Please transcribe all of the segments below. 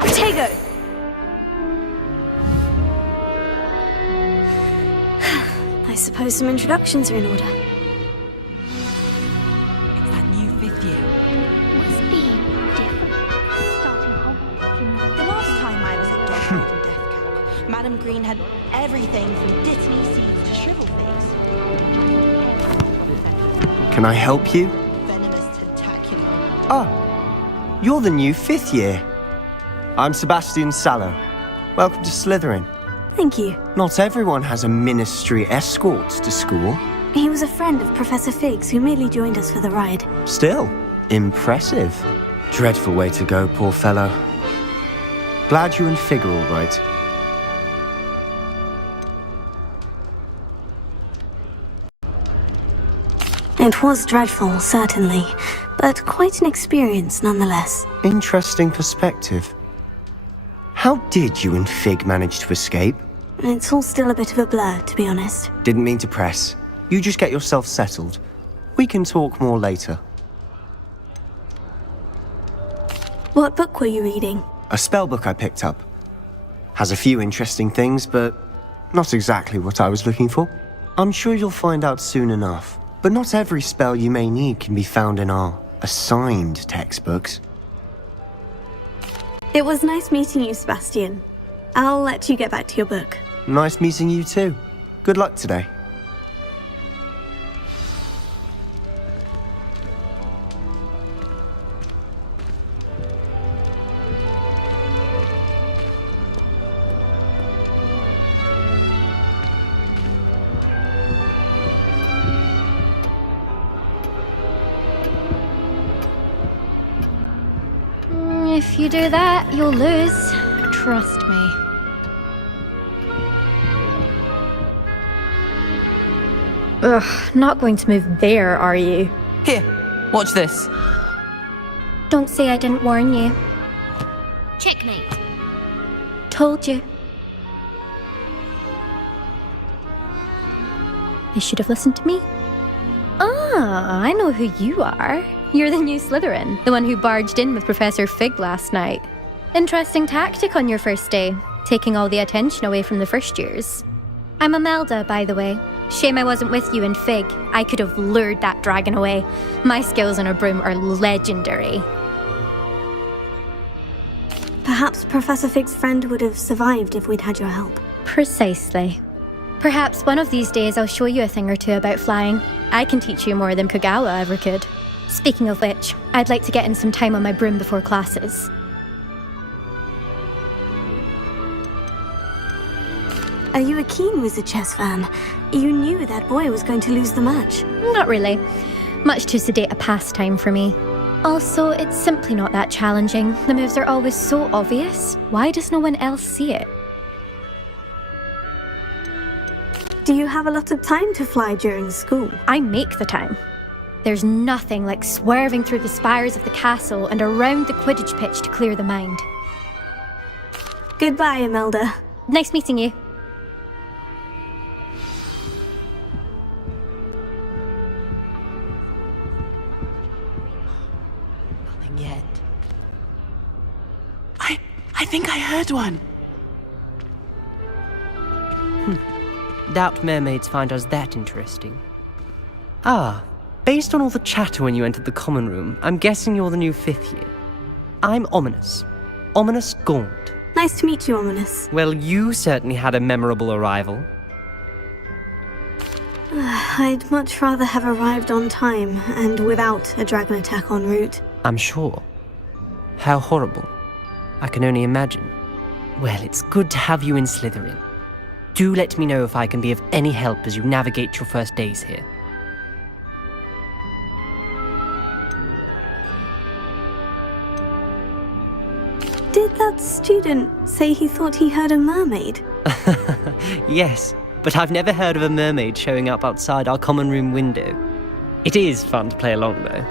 Protego! I suppose some introductions are in order. It's that new 5th year. Must be different. Starting Hogwarts. The last time I was at Dogwood and Death Camp, Madam Green had everything from Dittany seeds to shrivel things. Can I help you? Venomous tentacular. Oh, you're the new 5th year. I'm Sebastian Sallow. Welcome to Slytherin. Thank you. Not everyone has a ministry escort to school. He was a friend of Professor Figg's who merely joined us for the ride. Still, impressive. Dreadful way to go, poor fellow. Glad you and Fig are all right. It was dreadful, certainly, but quite an experience nonetheless. Interesting perspective. How did you and Fig manage to escape? It's all still a bit of a blur, to be honest. Didn't mean to press. You just get yourself settled. We can talk more later. What book were you reading? A spell book I picked up. Has a few interesting things, but not exactly what I was looking for. I'm sure you'll find out soon enough. But not every spell you may need can be found in our assigned textbooks. It was nice meeting you, Sebastian. I'll let you get back to your book. Nice meeting you too. Good luck today. If you do that, you'll lose. Trust me. Ugh, not going to move there, are you? Here, watch this. Don't say I didn't warn you. Checkmate. Told you. You should have listened to me. Ah, I know who you are. You're the new Slytherin, the one who barged in with Professor Fig last night. Interesting tactic on your first day, taking all the attention away from the first years. I'm Imelda, by the way. Shame I wasn't with you in Fig. I could have lured that dragon away. My skills on a broom are legendary. Perhaps Professor Fig's friend would have survived if we'd had your help. Precisely. Perhaps one of these days I'll show you a thing or two about flying. I can teach you more than Kogawa ever could. Speaking of which, I'd like to get in some time on my broom before classes. Are you a keen Wizard Chess fan? You knew that boy was going to lose the match. Not really. Much too sedate a pastime for me. Also, it's simply not that challenging. The moves are always so obvious. Why does no one else see it? Do you have a lot of time to fly during school? I make the time. There's nothing like swerving through the spires of the castle and around the Quidditch pitch to clear the mind. Goodbye, Imelda. Nice meeting you. Nothing yet. I think I heard one. Doubt mermaids find us that interesting. Ah, based on all the chatter when you entered the common room, I'm guessing you're the new 5th year. I'm Ominous. Ominous Gaunt. Nice to meet you, Ominous. Well, you certainly had a memorable arrival. I'd much rather have arrived on time and without a dragon attack en route. I'm sure. How horrible. I can only imagine. Well, it's good to have you in Slytherin. Do let me know if I can be of any help as you navigate your first days here. Did that student say he thought he heard a mermaid? Yes, but I've never heard of a mermaid showing up outside our common room window. It is fun to play along, though.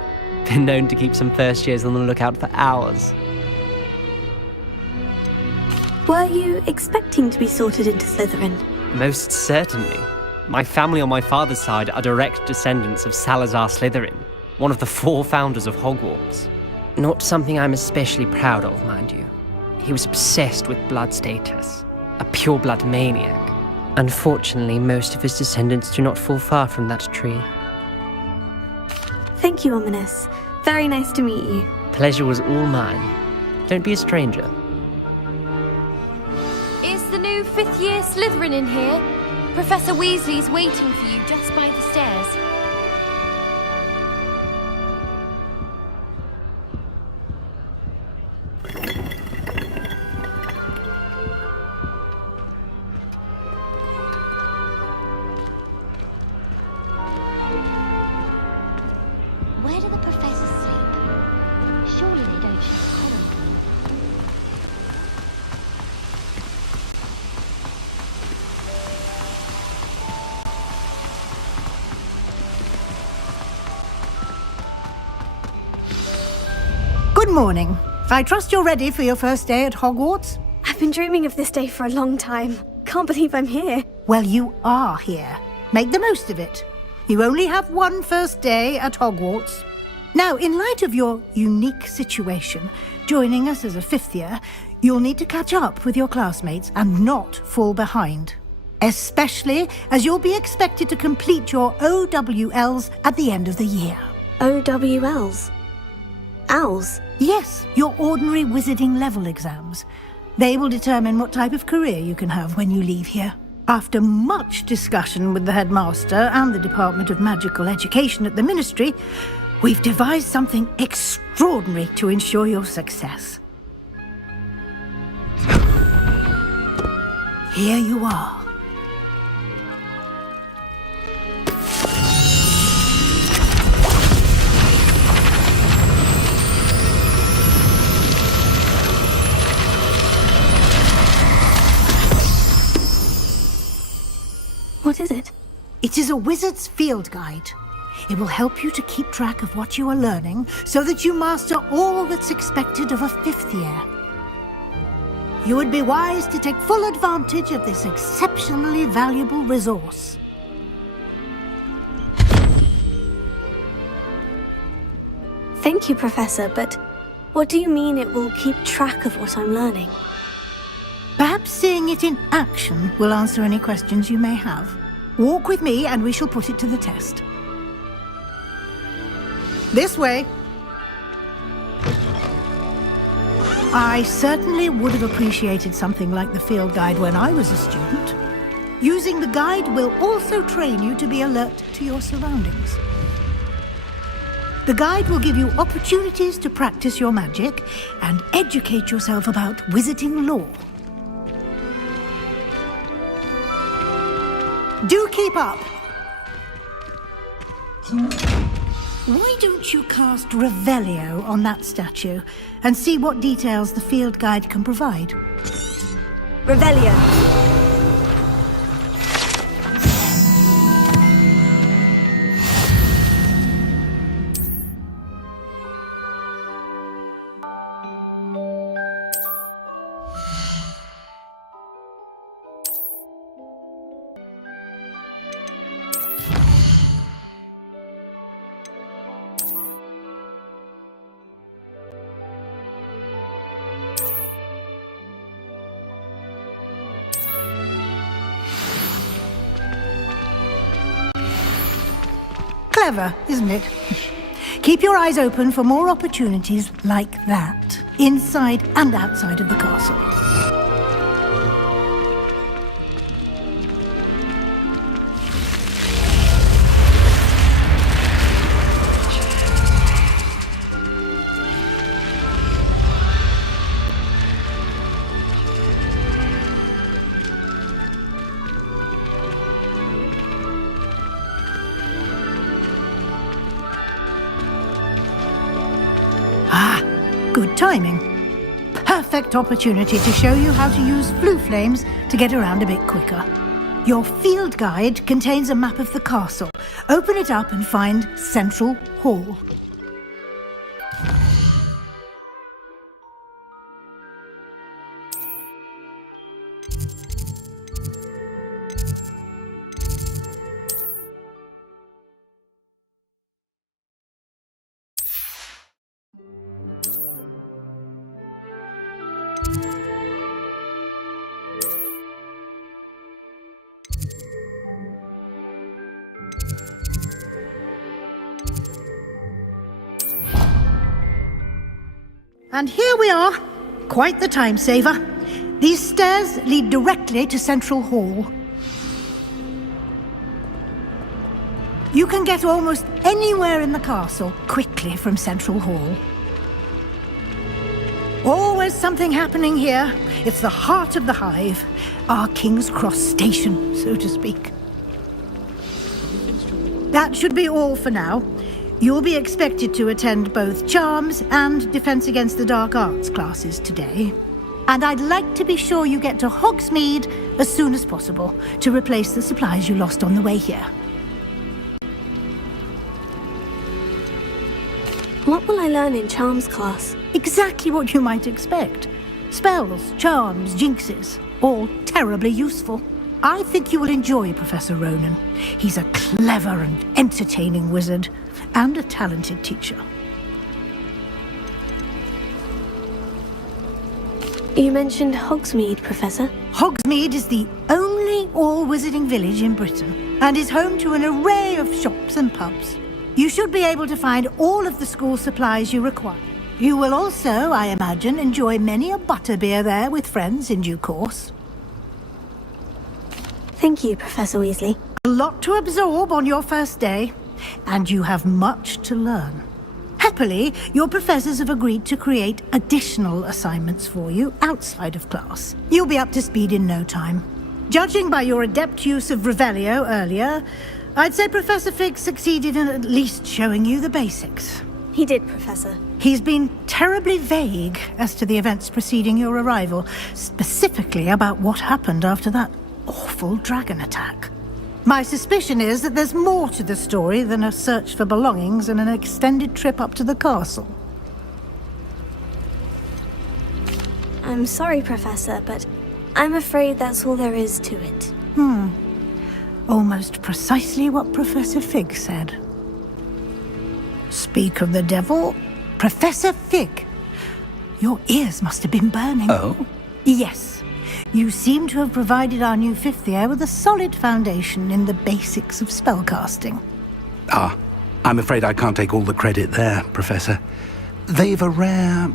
Been known to keep some first years on the lookout for hours. Were you expecting to be sorted into Slytherin? Most certainly. My family on my father's side are direct descendants of Salazar Slytherin. one of the 4 founders of Hogwarts. Not something I'm especially proud of, mind you. He was obsessed with blood status, a pure-blood maniac. Unfortunately, most of his descendants do not fall far from that tree. Thank you, Ominous. Very nice to meet you. Pleasure was all mine. Don't be a stranger. Is the new 5th year Slytherin in here? Professor Weasley's waiting for you just by the stairs. Where do the professors sleep? Surely they don't share a common room. Good morning. I trust you're ready for your first day at Hogwarts? I've been dreaming of this day for a long time. Can't believe I'm here. Well, you are here. Make the most of it. You only have one first day at Hogwarts. Now, in light of your unique situation, joining us as a 5th year, you'll need to catch up with your classmates and not fall behind. Especially as you'll be expected to complete your OWLs at the end of the year. OWLs? Owls? Yes, your ordinary wizarding level exams. They will determine what type of career you can have when you leave here. After much discussion with the headmaster and the Department of Magical Education at the Ministry, we've devised something extraordinary to ensure your success. Here you are. What is it? It is a wizard's field guide. It will help you to keep track of what you are learning so that you master all that's expected of a 5th year. You would be wise to take full advantage of this exceptionally valuable resource. Thank you, Professor, but what do you mean it will keep track of what I'm learning? Perhaps seeing it in action will answer any questions you may have. Walk with me and we shall put it to the test. This way. I certainly would have appreciated something like the field guide when I was a student. Using the guide will also train you to be alert to your surroundings. The guide will give you opportunities to practice your magic and educate yourself about wizarding lore. Do keep up! Why don't you cast Revelio on that statue and see what details the field guide can provide? Revelio. Clever, isn't it? Keep your eyes open for more opportunities like that, inside and outside of the castle. Good timing. Perfect opportunity to show you how to use flue flames to get around a bit quicker. Your field guide contains a map of the castle. Open it up and find Central Hall. And here we are. Quite the time saver. These stairs lead directly to Central Hall. You can get almost anywhere in the castle quickly from Central Hall. Always something happening here. It's the heart of the hive, our King's Cross station, so to speak. That should be all for now. You'll be expected to attend both Charms and Defense Against the Dark Arts classes today. And I'd like to be sure you get to Hogsmeade as soon as possible to replace the supplies you lost on the way here. What will I learn in Charms class? Exactly what you might expect. Spells, charms, jinxes, all terribly useful. I think you will enjoy Professor Ronan. He's a clever and entertaining wizard, and a talented teacher. You mentioned Hogsmeade, Professor. Hogsmeade is the only all-wizarding village in Britain, and is home to an array of shops and pubs. You should be able to find all of the school supplies you require. You will also, I imagine, enjoy many a butterbeer there with friends in due course. Thank you, Professor Weasley. A lot to absorb on your first day, and you have much to learn. Happily, your professors have agreed to create additional assignments for you outside of class. You'll be up to speed in no time. Judging by your adept use of Revelio earlier, I'd say Professor Fig succeeded in at least showing you the basics. He did, Professor. He's been terribly vague as to the events preceding your arrival, specifically about what happened after that awful dragon attack. My suspicion is that there's more to the story than a search for belongings and an extended trip up to the castle. I'm sorry, Professor, but I'm afraid that's all there is to it. Almost precisely what Professor Fig said. Speak of the devil, Professor Fig. Your ears must have been burning. Oh? Yes. You seem to have provided our new fifth year with a solid foundation in the basics of spellcasting. Ah, I'm afraid I can't take all the credit there, Professor. They've a rare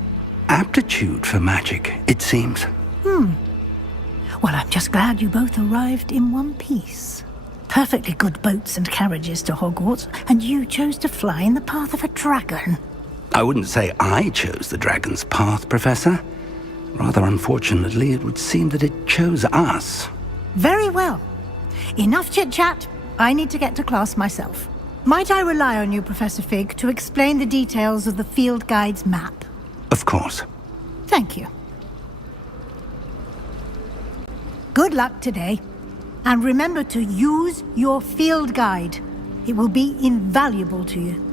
aptitude for magic, it seems. Well, I'm just glad you both arrived in one piece. Perfectly good boats and carriages to Hogwarts, and you chose to fly in the path of a dragon. I wouldn't say I chose the dragon's path, Professor. Rather unfortunately, it would seem that it chose us. Very well. Enough chit-chat. I need to get to class myself. Might I rely on you, Professor Fig, to explain the details of the field guide's map? Of course. Thank you. Good luck today. And remember to use your field guide. It will be invaluable to you.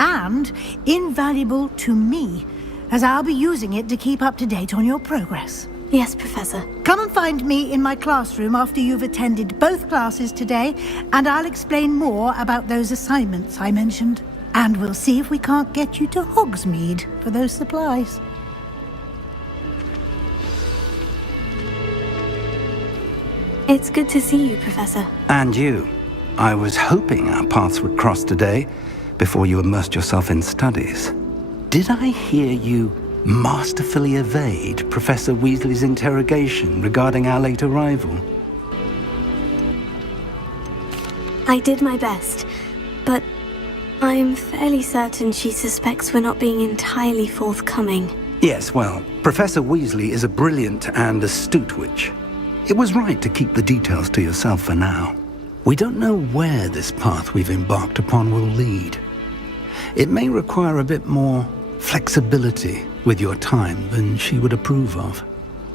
And invaluable to me, as I'll be using it to keep up to date on your progress. Yes, Professor. Come and find me in my classroom after you've attended both classes today, and I'll explain more about those assignments I mentioned. And we'll see if we can't get you to Hogsmeade for those supplies. It's good to see you, Professor. And you. I was hoping our paths would cross today, before you immersed yourself in studies. Did I hear you masterfully evade Professor Weasley's interrogation regarding our late arrival? I did my best, but I'm fairly certain she suspects we're not being entirely forthcoming. Yes, well, Professor Weasley is a brilliant and astute witch. It was right to keep the details to yourself for now. We don't know where this path we've embarked upon will lead. It may require a bit more flexibility with your time than she would approve of.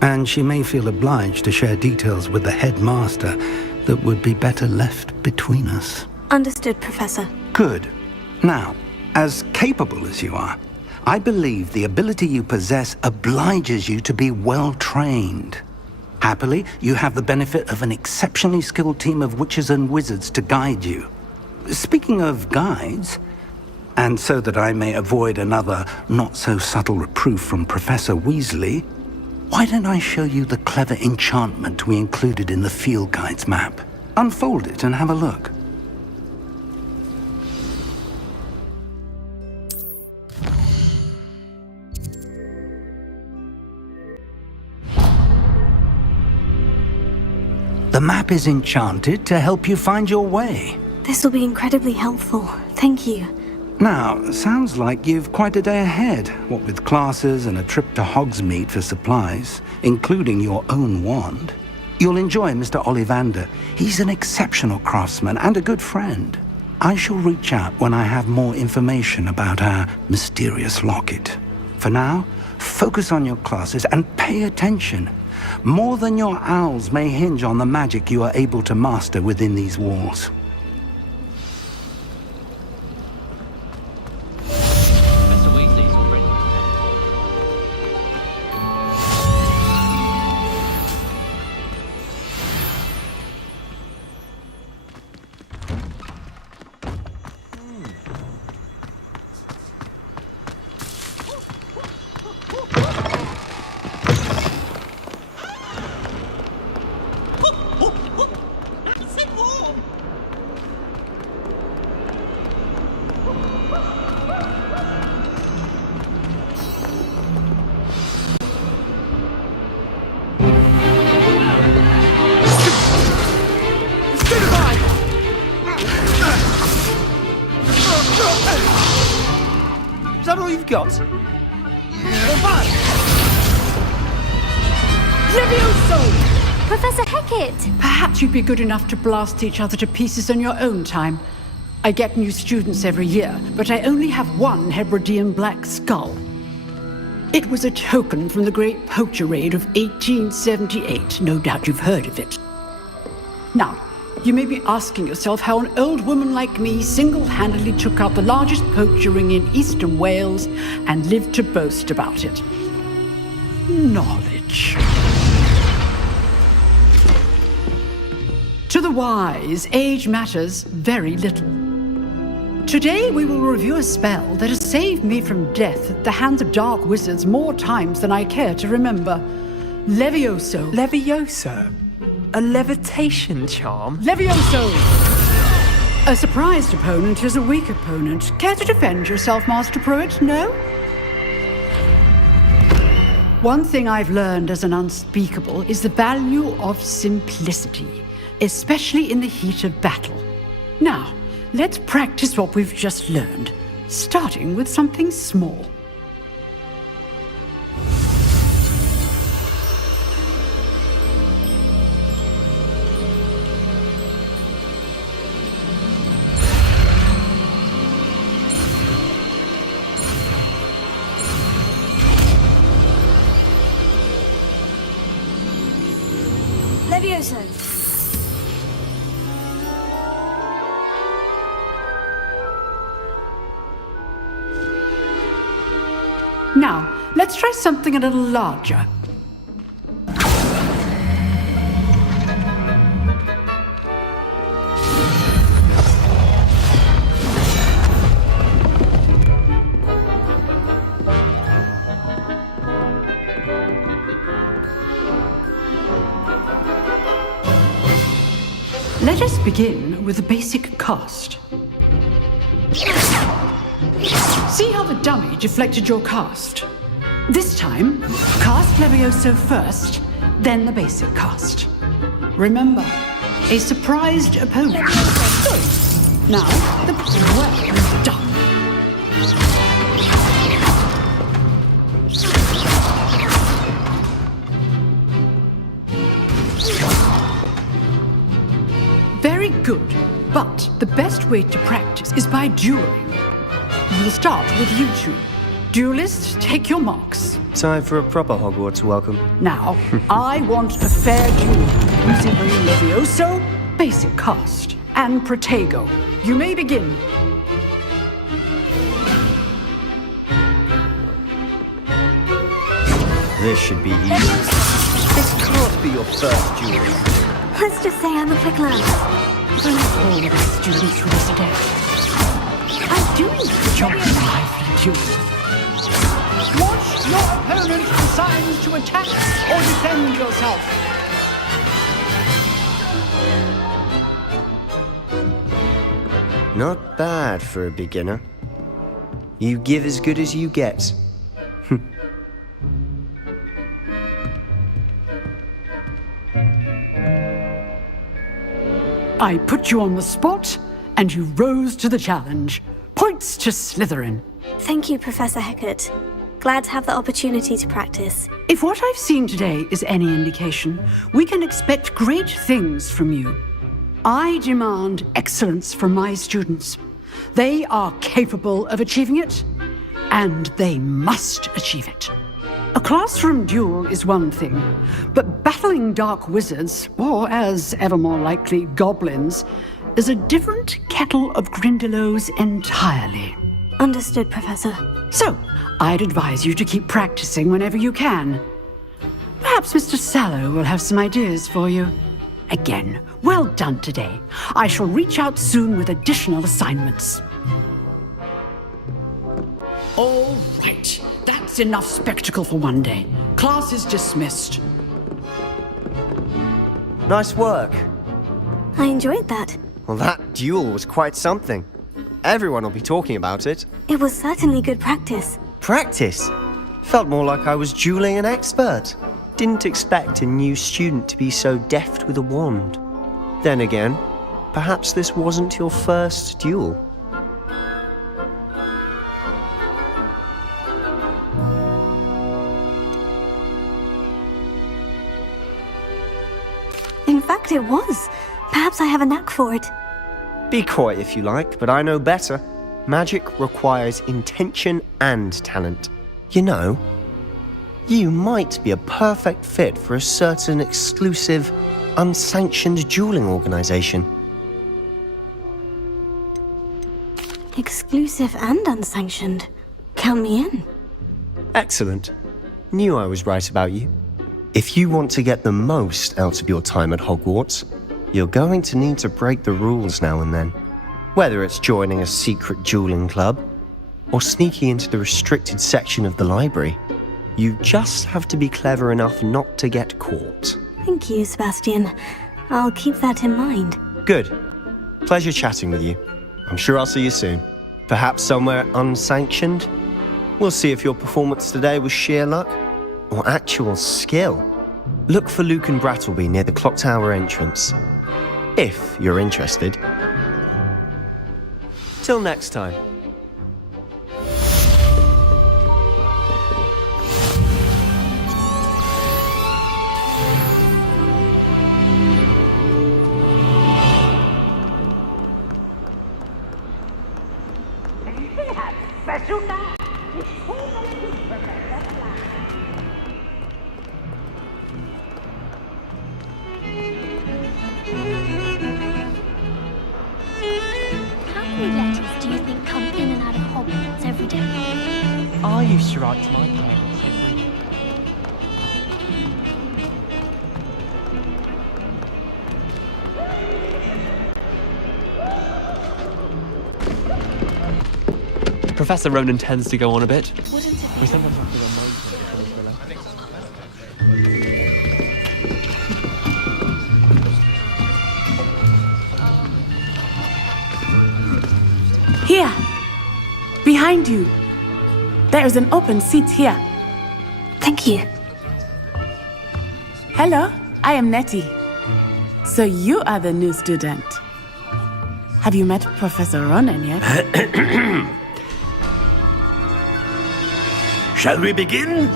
And she may feel obliged to share details with the headmaster that would be better left between us. Understood, Professor. Good. Now, as capable as you are, I believe the ability you possess obliges you to be well trained. Happily, you have the benefit of an exceptionally skilled team of witches and wizards to guide you. Speaking of guides, and so that I may avoid another not-so-subtle reproof from Professor Weasley, why don't I show you the clever enchantment we included in the field guide's map? Unfold it and have a look. The map is enchanted to help you find your way. This will be incredibly helpful. Thank you. Now, sounds like you've quite a day ahead, what with classes and a trip to Hogsmeade for supplies, including your own wand. You'll enjoy Mr. Ollivander. He's an exceptional craftsman and a good friend. I shall reach out when I have more information about our mysterious locket. For now, focus on your classes and pay attention. More than your owls may hinge on the magic you are able to master within these walls. Is that all you've got? Levioso! Professor Hecat! Perhaps you'd be good enough to blast each other to pieces on your own time. I get new students every year, but I only have one Hebridean black skull. It was a token from the Great Poacher Raid of 1878. No doubt you've heard of it. Now, you may be asking yourself how an old woman like me single-handedly took out the largest poacher ring in eastern Wales and lived to boast about it. Knowledge. To the wise, age matters very little. Today we will review a spell that has saved me from death at the hands of dark wizards more times than I care to remember. Levioso. Levioso? A levitation charm? Levioso! A surprised opponent is a weak opponent. Care to defend yourself, Master Pruitt? No? One thing I've learned as an unspeakable is the value of simplicity, especially in the heat of battle. Now, let's practice what we've just learned, starting with something small. Levioso! Now, let's try something a little larger. Let us begin with a basic cast. See how the dummy deflected your cast? This time, cast Levioso first, then the basic cast. Remember, a surprised opponent. Good. Now, the well done. Very good, but the best way to practice is by dueling. We'll start with you two. Duelists, take your marks. Time for a proper Hogwarts welcome. Now, I want a fair duel using only Levioso, basic cast, and Protego. You may begin. This should be easy. This can't be your first duel. Let's just say I'm a quick learner. All of our students for this day. I'm doing the job of lively duel. Watch your opponent decide to attack or defend yourself. Not bad for a beginner. You give as good as you get. I put you on the spot, and you rose to the challenge. Points to Slytherin. Thank you, Professor Hecat. Glad to have the opportunity to practice. If what I've seen today is any indication, we can expect great things from you. I demand excellence from my students. They are capable of achieving it, and they must achieve it. A classroom duel is one thing, but battling dark wizards, or as ever more likely, goblins, is a different kettle of Grindylows entirely. Understood, Professor. So, I'd advise you to keep practicing whenever you can. Perhaps Mr. Sallow will have some ideas for you. Again, well done today. I shall reach out soon with additional assignments. All right, that's enough spectacle for one day. Class is dismissed. Nice work. I enjoyed that. Well, that duel was quite something. Everyone will be talking about it. It was certainly good practice. Practice? Felt more like I was dueling an expert. Didn't expect a new student to be so deft with a wand. Then again, perhaps this wasn't your first duel. In fact, it was. Perhaps I have a knack for it. Be coy if you like, but I know better. Magic requires intention and talent. You know, you might be a perfect fit for a certain exclusive, unsanctioned dueling organization. Exclusive and unsanctioned. Count me in. Excellent. Knew I was right about you. If you want to get the most out of your time at Hogwarts, you're going to need to break the rules now and then. Whether it's joining a secret dueling club or sneaking into the restricted section of the library, you just have to be clever enough not to get caught. Thank you, Sebastian. I'll keep that in mind. Good. Pleasure chatting with you. I'm sure I'll see you soon. Perhaps somewhere unsanctioned? We'll see if your performance today was sheer luck or actual skill. Look for Luke and Brattleby near the clock tower entrance, if you're interested. Till next time. How many letters do you think come in and out of Hogwarts every day? I used to write to my parents every week. Professor Ronan tends to go on a bit. We sometimes have to remind him to finish the letter. Here, behind you. There is an open seat here. Thank you. Hello, I am Nettie. So you are the new student. Have you met Professor Ronan yet? Shall we begin?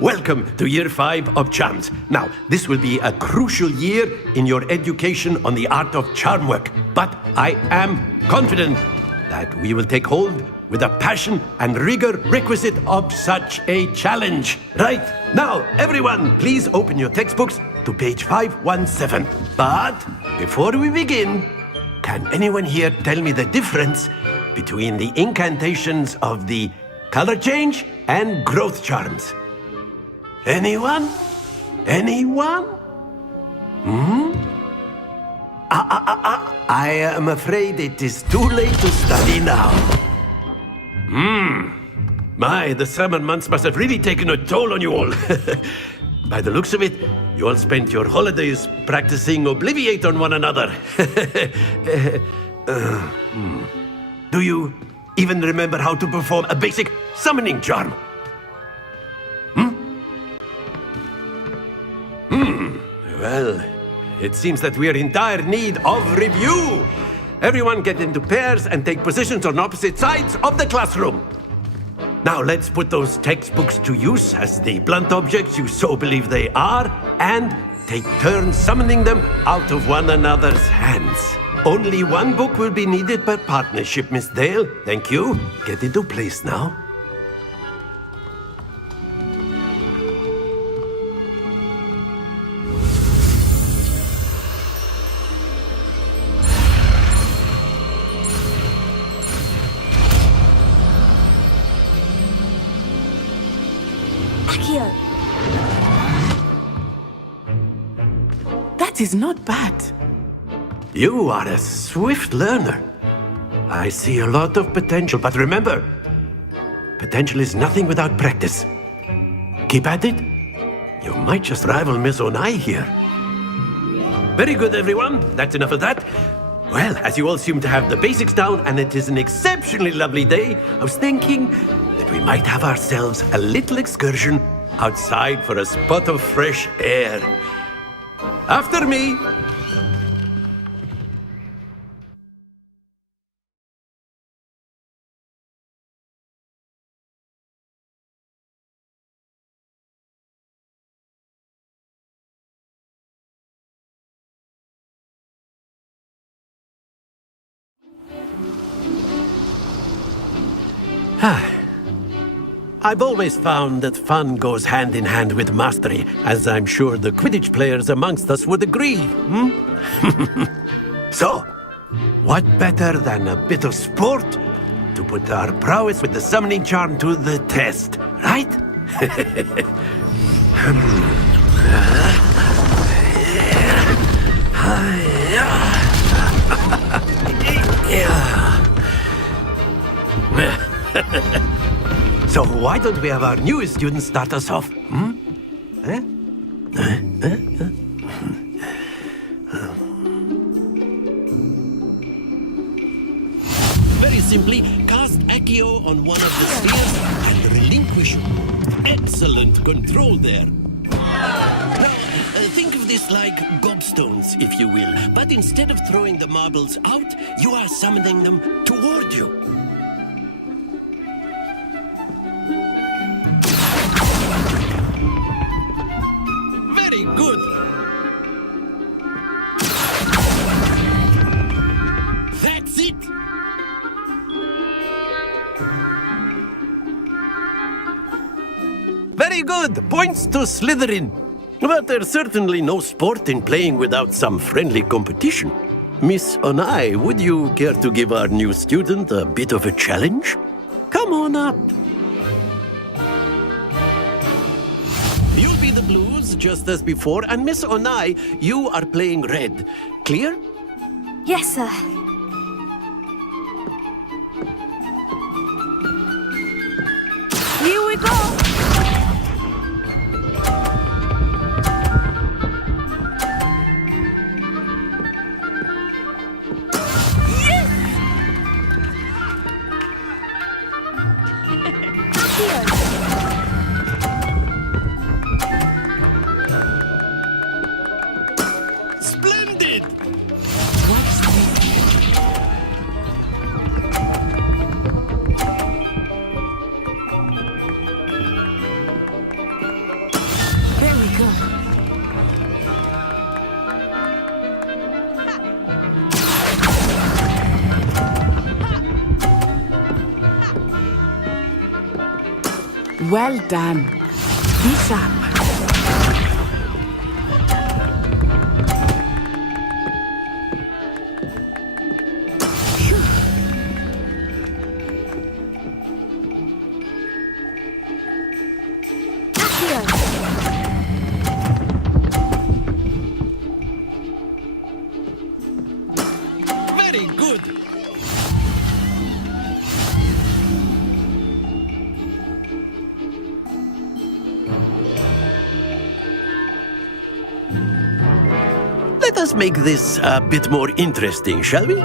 Welcome to Year 5 of Charms. Now, this will be a crucial year in your education on the art of charm work. But I am confident that we will take hold with the passion and rigor requisite of such a challenge. Right, now, everyone, please open your textbooks to page 517. But before we begin, can anyone here tell me the difference between the incantations of the color change and growth charms? Anyone? Anyone? I am afraid it is too late to study now. My, the summer months must have really taken a toll on you all. By the looks of it, you all spent your holidays practicing Obliviate on one another. Do you even remember how to perform a basic summoning charm? Well, It seems that we are in dire need of review. Everyone get into pairs and take positions on opposite sides of the classroom. Now let's put those textbooks to use as the blunt objects you so believe they are, and take turns summoning them out of one another's hands. Only one book will be needed per partnership, Miss Dale. Thank you. Get into place now. Accio! That is not bad. You are a swift learner. I see a lot of potential, but remember, potential is nothing without practice. Keep at it. You might just rival Miss Onai here. Very good, everyone. That's enough of that. Well, as you all seem to have the basics down, and it is an exceptionally lovely day, I was thinking that we might have ourselves a little excursion outside for a spot of fresh air. After me. I've always found that fun goes hand in hand with mastery, as I'm sure the Quidditch players amongst us would agree. So, what better than a bit of sport to put our prowess with the summoning charm to the test, right? So why don't we have our newest student start us off? Very simply, cast Accio on one of the spheres and relinquish. Excellent control there. Now, think of this like gobstones, if you will. But instead of throwing the marbles out, you are summoning them toward you. Very good. That's it. Very good. Points to Slytherin. But there's certainly no sport in playing without some friendly competition. Miss Onai, would you care to give our new student a bit of a challenge? Come on up. You'll be the blues, just as before, and Miss Onai, you are playing red. Clear? Yes, sir. Here we go! Splendid! Very good. Well done. Be sharp. Very good. Let us make this a bit more interesting, shall we?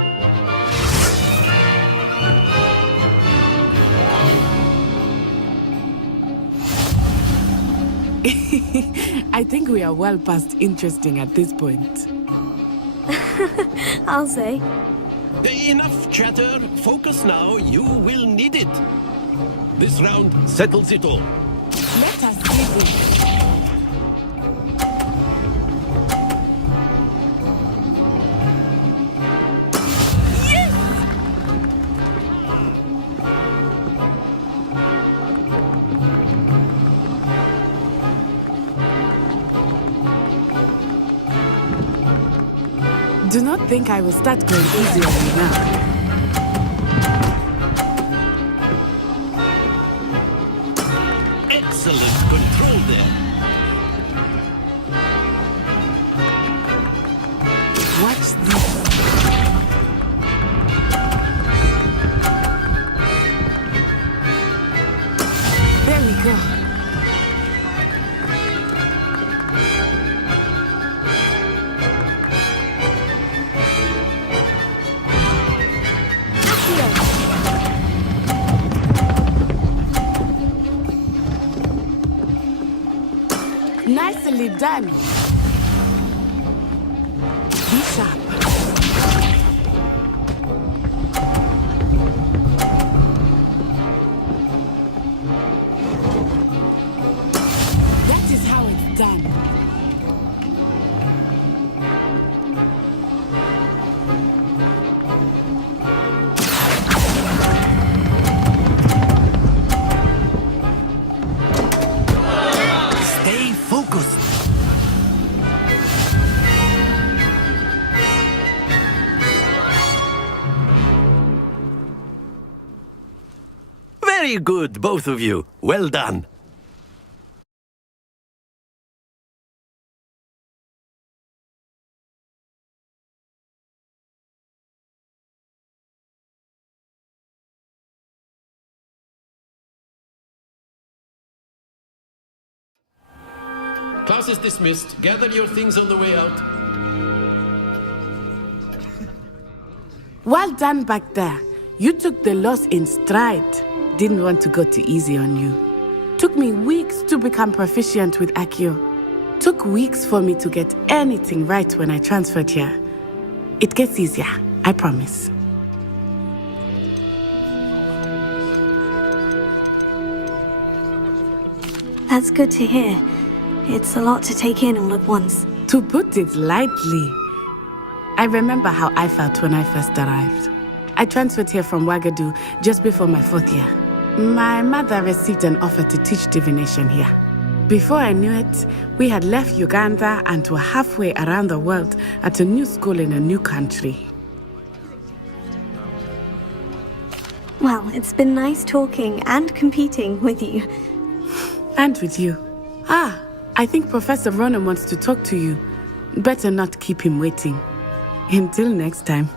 I think we are well past interesting at this point. I'll say. Enough chatter. Focus now. You will need it. This round settles it all. Let us see this. Do not think I will start going easy on you now. Excellent control there. Watch this. There we go. Nicely done. Be sharp. That is how it's done. Stay focused. Very good, both of you. Well done. Class is dismissed. Gather your things on the way out. Well done back there. You took the loss in stride. Didn't want to go too easy on you. Took me weeks to become proficient with Accio. Took weeks for me to get anything right when I transferred here. It gets easier, I promise. That's good to hear. It's a lot to take in all at once. To put it lightly, I remember how I felt when I first arrived. I transferred here from Ouagadougou just before my 4th year. My mother received an offer to teach divination here. Before I knew it, we had left Uganda and were halfway around the world at a new school in a new country. Well, it's been nice talking and competing with you. And with you. I think Professor Ronan wants to talk to you. Better not keep him waiting. Until next time.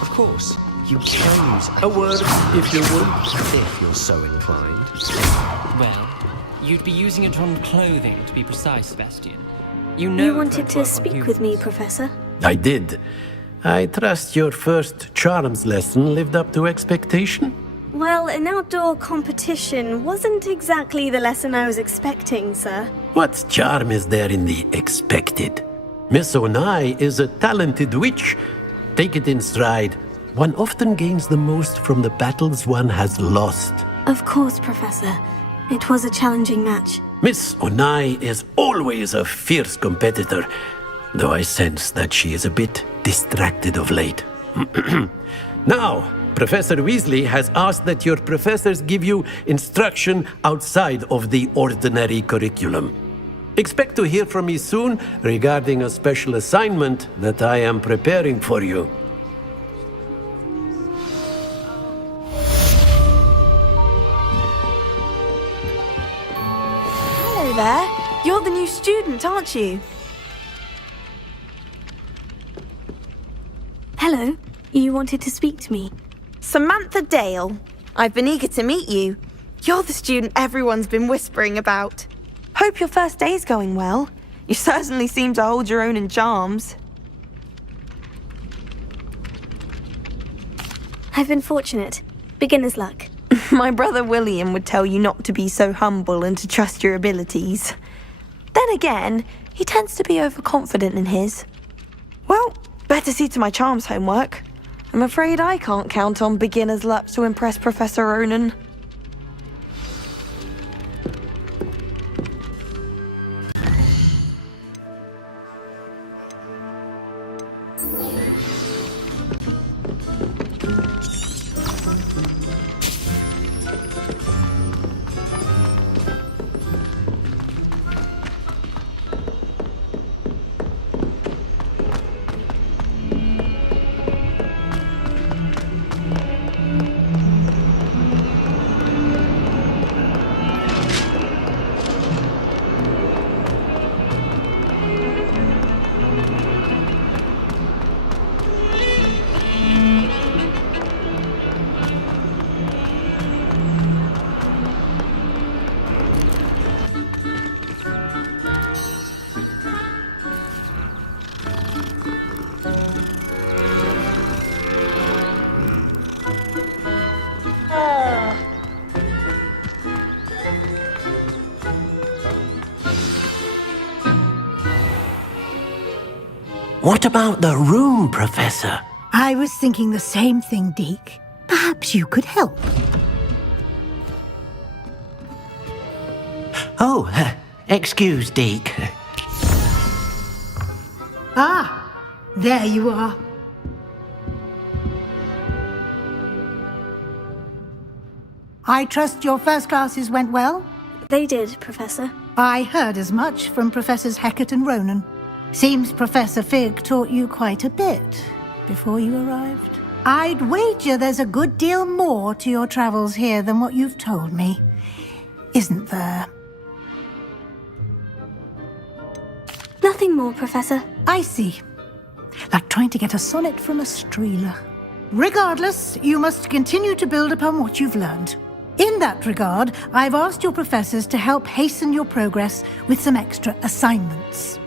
Of course, you can use a word if you would, if you're so inclined. Well, you'd be using it on clothing, to be precise, Sebastian. You know You wanted to speak with me, Professor? I did. I trust your first charms lesson lived up to expectation? Well, an outdoor competition wasn't exactly the lesson I was expecting, sir. What charm is there in the expected? Miss Onai is a talented witch. Take it in stride. One often gains the most from the battles one has lost. Of course, Professor. It was a challenging match. Miss Onai is always a fierce competitor, though I sense that she is a bit distracted of late. Now, Professor Weasley has asked that your professors give you instruction outside of the ordinary curriculum. Expect to hear from me soon regarding a special assignment that I am preparing for you. Hello there. You're the new student, aren't you? Hello. You wanted to speak to me? Samantha Dale. I've been eager to meet you. You're the student everyone's been whispering about. Hope your first day's going well. You certainly seem to hold your own in charms. I've been fortunate. Beginner's luck. My brother William would tell you not to be so humble and to trust your abilities. Then again, he tends to be overconfident in his. Well, better see to my charms homework. I'm afraid I can't count on beginner's luck to impress Professor Ronan. What about the room, Professor? I was thinking the same thing, Deke. Perhaps you could help. Oh, excuse, Deke. Ah, there you are. I trust your first classes went well? They did, Professor. I heard as much from Professors Hecat and Ronan. Seems Professor Fig taught you quite a bit before you arrived. I'd wager there's a good deal more to your travels here than what you've told me, isn't there? Nothing more, Professor. I see. Like trying to get a sonnet from a streeler. Regardless, you must continue to build upon what you've learned. In that regard, I've asked your professors to help hasten your progress with some extra assignments.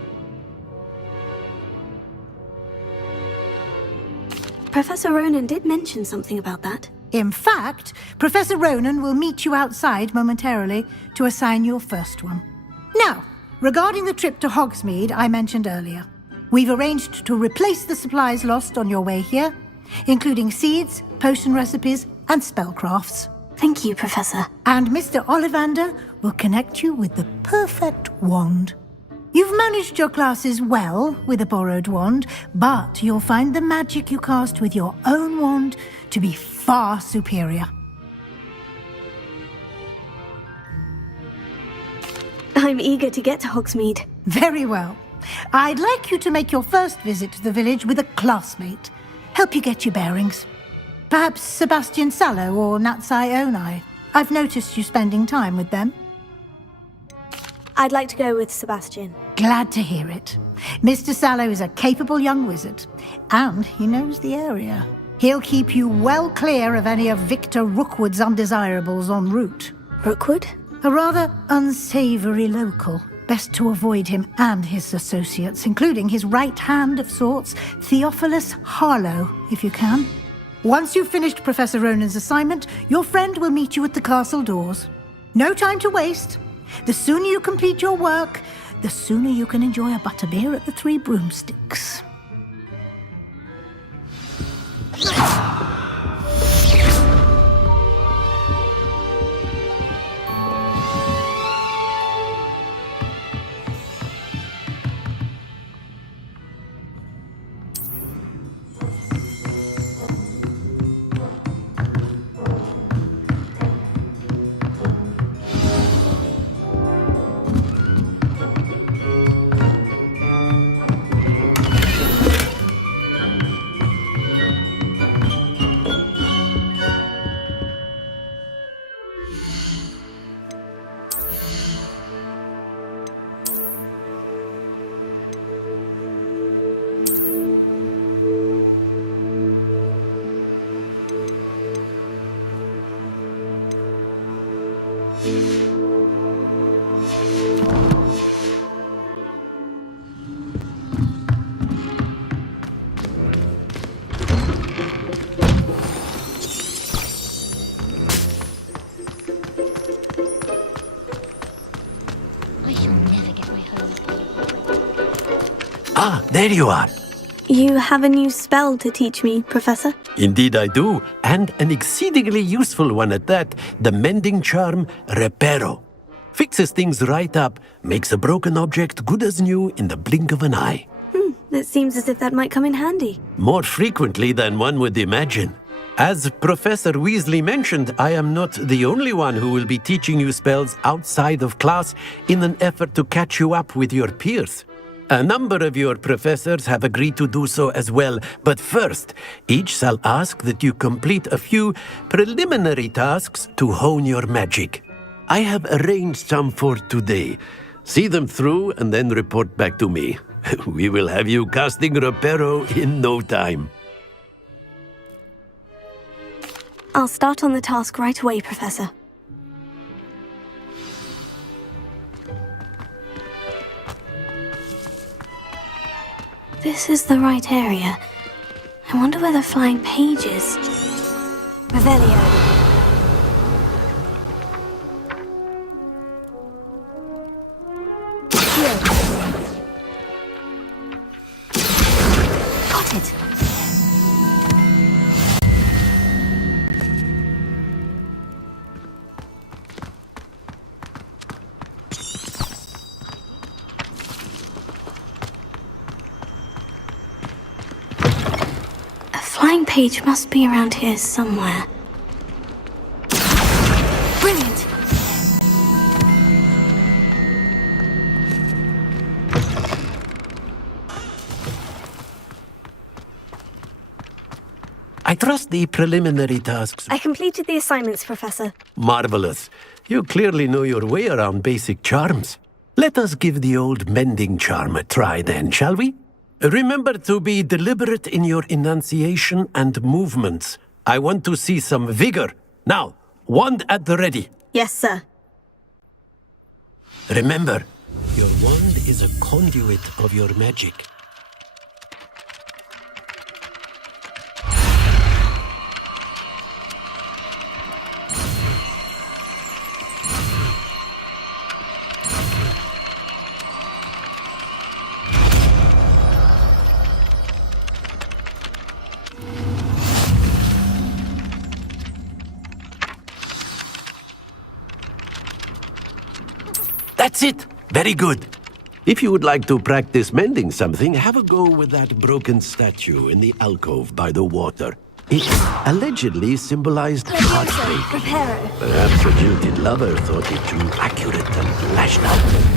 Professor Ronan did mention something about that. In fact, Professor Ronan will meet you outside momentarily to assign your first one. Now, regarding the trip to Hogsmeade I mentioned earlier, we've arranged to replace the supplies lost on your way here, including seeds, potion recipes, and spellcrafts. Thank you, Professor. And Mr. Ollivander will connect you with the perfect wand. You've managed your classes well with a borrowed wand, but you'll find the magic you cast with your own wand to be far superior. I'm eager to get to Hogsmeade. Very well. I'd like you to make your first visit to the village with a classmate. Help you get your bearings. Perhaps Sebastian Sallow or Natsai Onai. I've noticed you spending time with them. I'd like to go with Sebastian. Glad to hear it. Mr. Sallow is a capable young wizard, and he knows the area. He'll keep you well clear of any of Victor Rookwood's undesirables en route. Rookwood? A rather unsavory local. Best to avoid him and his associates, including his right hand of sorts, Theophilus Harlow, if you can. Once you've finished Professor Ronan's assignment, your friend will meet you at the castle doors. No time to waste. The sooner you complete your work, the sooner you can enjoy a butterbeer at the Three Broomsticks. Ah, there you are. You have a new spell to teach me, Professor? Indeed I do, and an exceedingly useful one at that, the mending charm Reparo. Fixes things right up, makes a broken object good as new in the blink of an eye. It seems as if that might come in handy. More frequently than one would imagine. As Professor Weasley mentioned, I am not the only one who will be teaching you spells outside of class in an effort to catch you up with your peers. A number of your professors have agreed to do so as well, but first, each shall ask that you complete a few preliminary tasks to hone your magic. I have arranged some for today. See them through and then report back to me. We will have you casting Reparo in no time. I'll start on the task right away, Professor. This is the right area. I wonder where the flying page is. Revelio. Got it. Flying page must be around here somewhere. Brilliant! I trust the preliminary tasks. I completed the assignments, Professor. Marvelous. You clearly know your way around basic charms. Let us give the old mending charm a try then, shall we? Remember to be deliberate in your enunciation and movements. I want to see some vigor. Now, wand at the ready. Yes, sir. Remember, your wand is a conduit of your magic. That's it! Very good. If you would like to practice mending something, have a go with that broken statue in the alcove by the water. It allegedly symbolized heartbreak. Perhaps a jilted lover thought it too accurate and lashed out.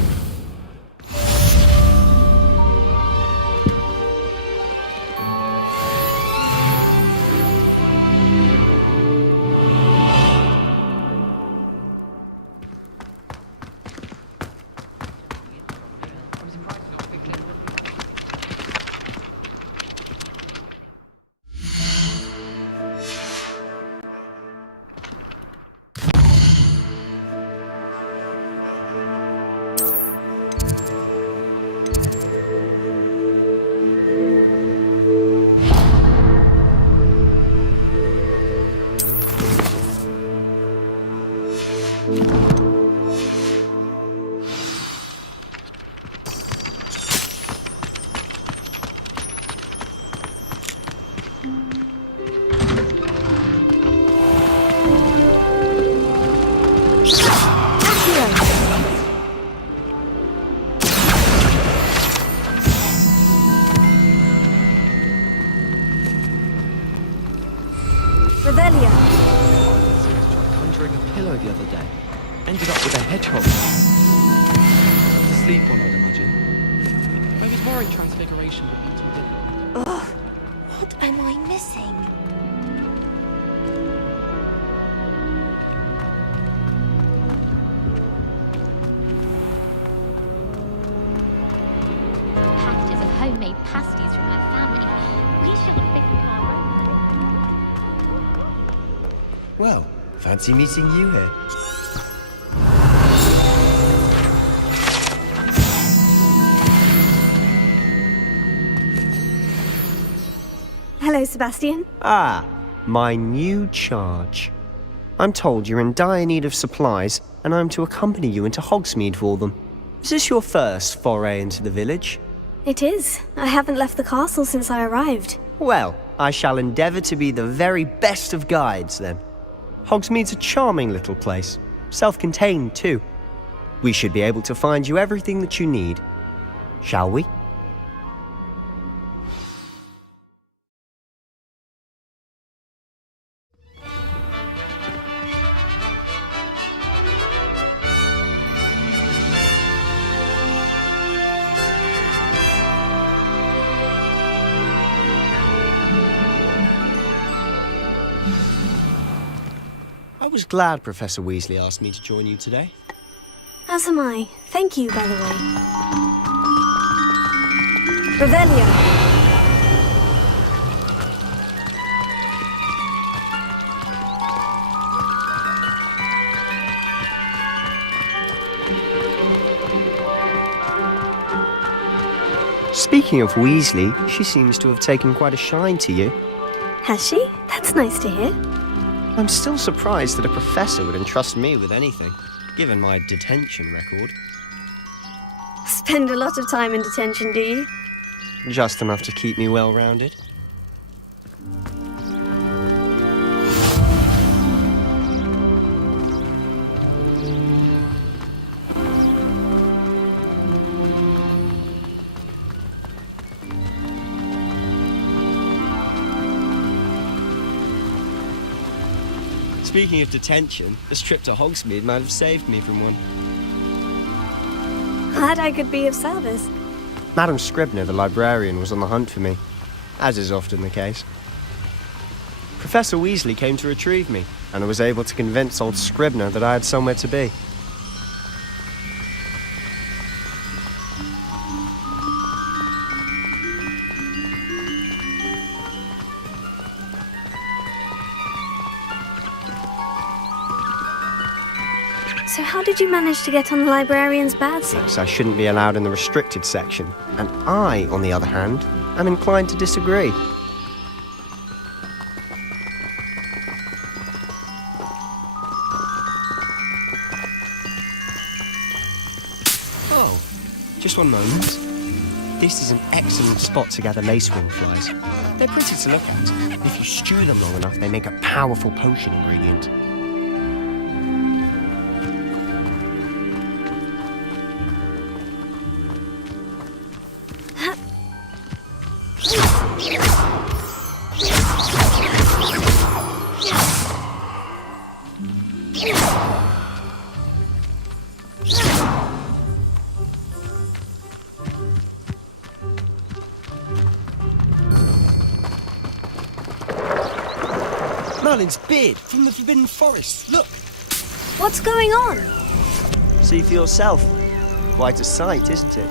Revelio. Conjuring a pillow the other day. Ended up with a hedgehog. To sleep on, I'd imagine. I was worried transfiguration would be too difficult. Ugh, what am I missing? Packages of homemade pasties from my family. We shouldn't pick our own. Well, fancy meeting you here. Hello, Sebastian. Ah, my new charge. I'm told you're in dire need of supplies, and I'm to accompany you into Hogsmeade for them. Is this your first foray into the village? It is. I haven't left the castle since I arrived. Well, I shall endeavour to be the very best of guides, then. Hogsmeade's a charming little place. Self-contained, too. We should be able to find you everything that you need. Shall we? I was glad Professor Weasley asked me to join you today. As am I. Thank you, by the way. Revelio. Speaking of Weasley, she seems to have taken quite a shine to you. Has she? That's nice to hear. I'm still surprised that a professor would entrust me with anything, given my detention record. Spend a lot of time in detention, do you? Just enough to keep me well-rounded. Speaking of detention, this trip to Hogsmeade might have saved me from one. Glad I could be of service. Madam Scribner, the librarian, was on the hunt for me, as is often the case. Professor Weasley came to retrieve me, and I was able to convince old Scribner that I had somewhere to be. So how did you manage to get on the librarian's bad side? I shouldn't be allowed in the restricted section, and I, on the other hand, am inclined to disagree. Oh, just one moment. This is an excellent spot to gather lacewing flies. They're pretty to look at. If you stew them long enough, they make a powerful potion ingredient. Merlin's beard from the Forbidden Forest. Look! What's going on? See for yourself. Quite a sight, isn't it?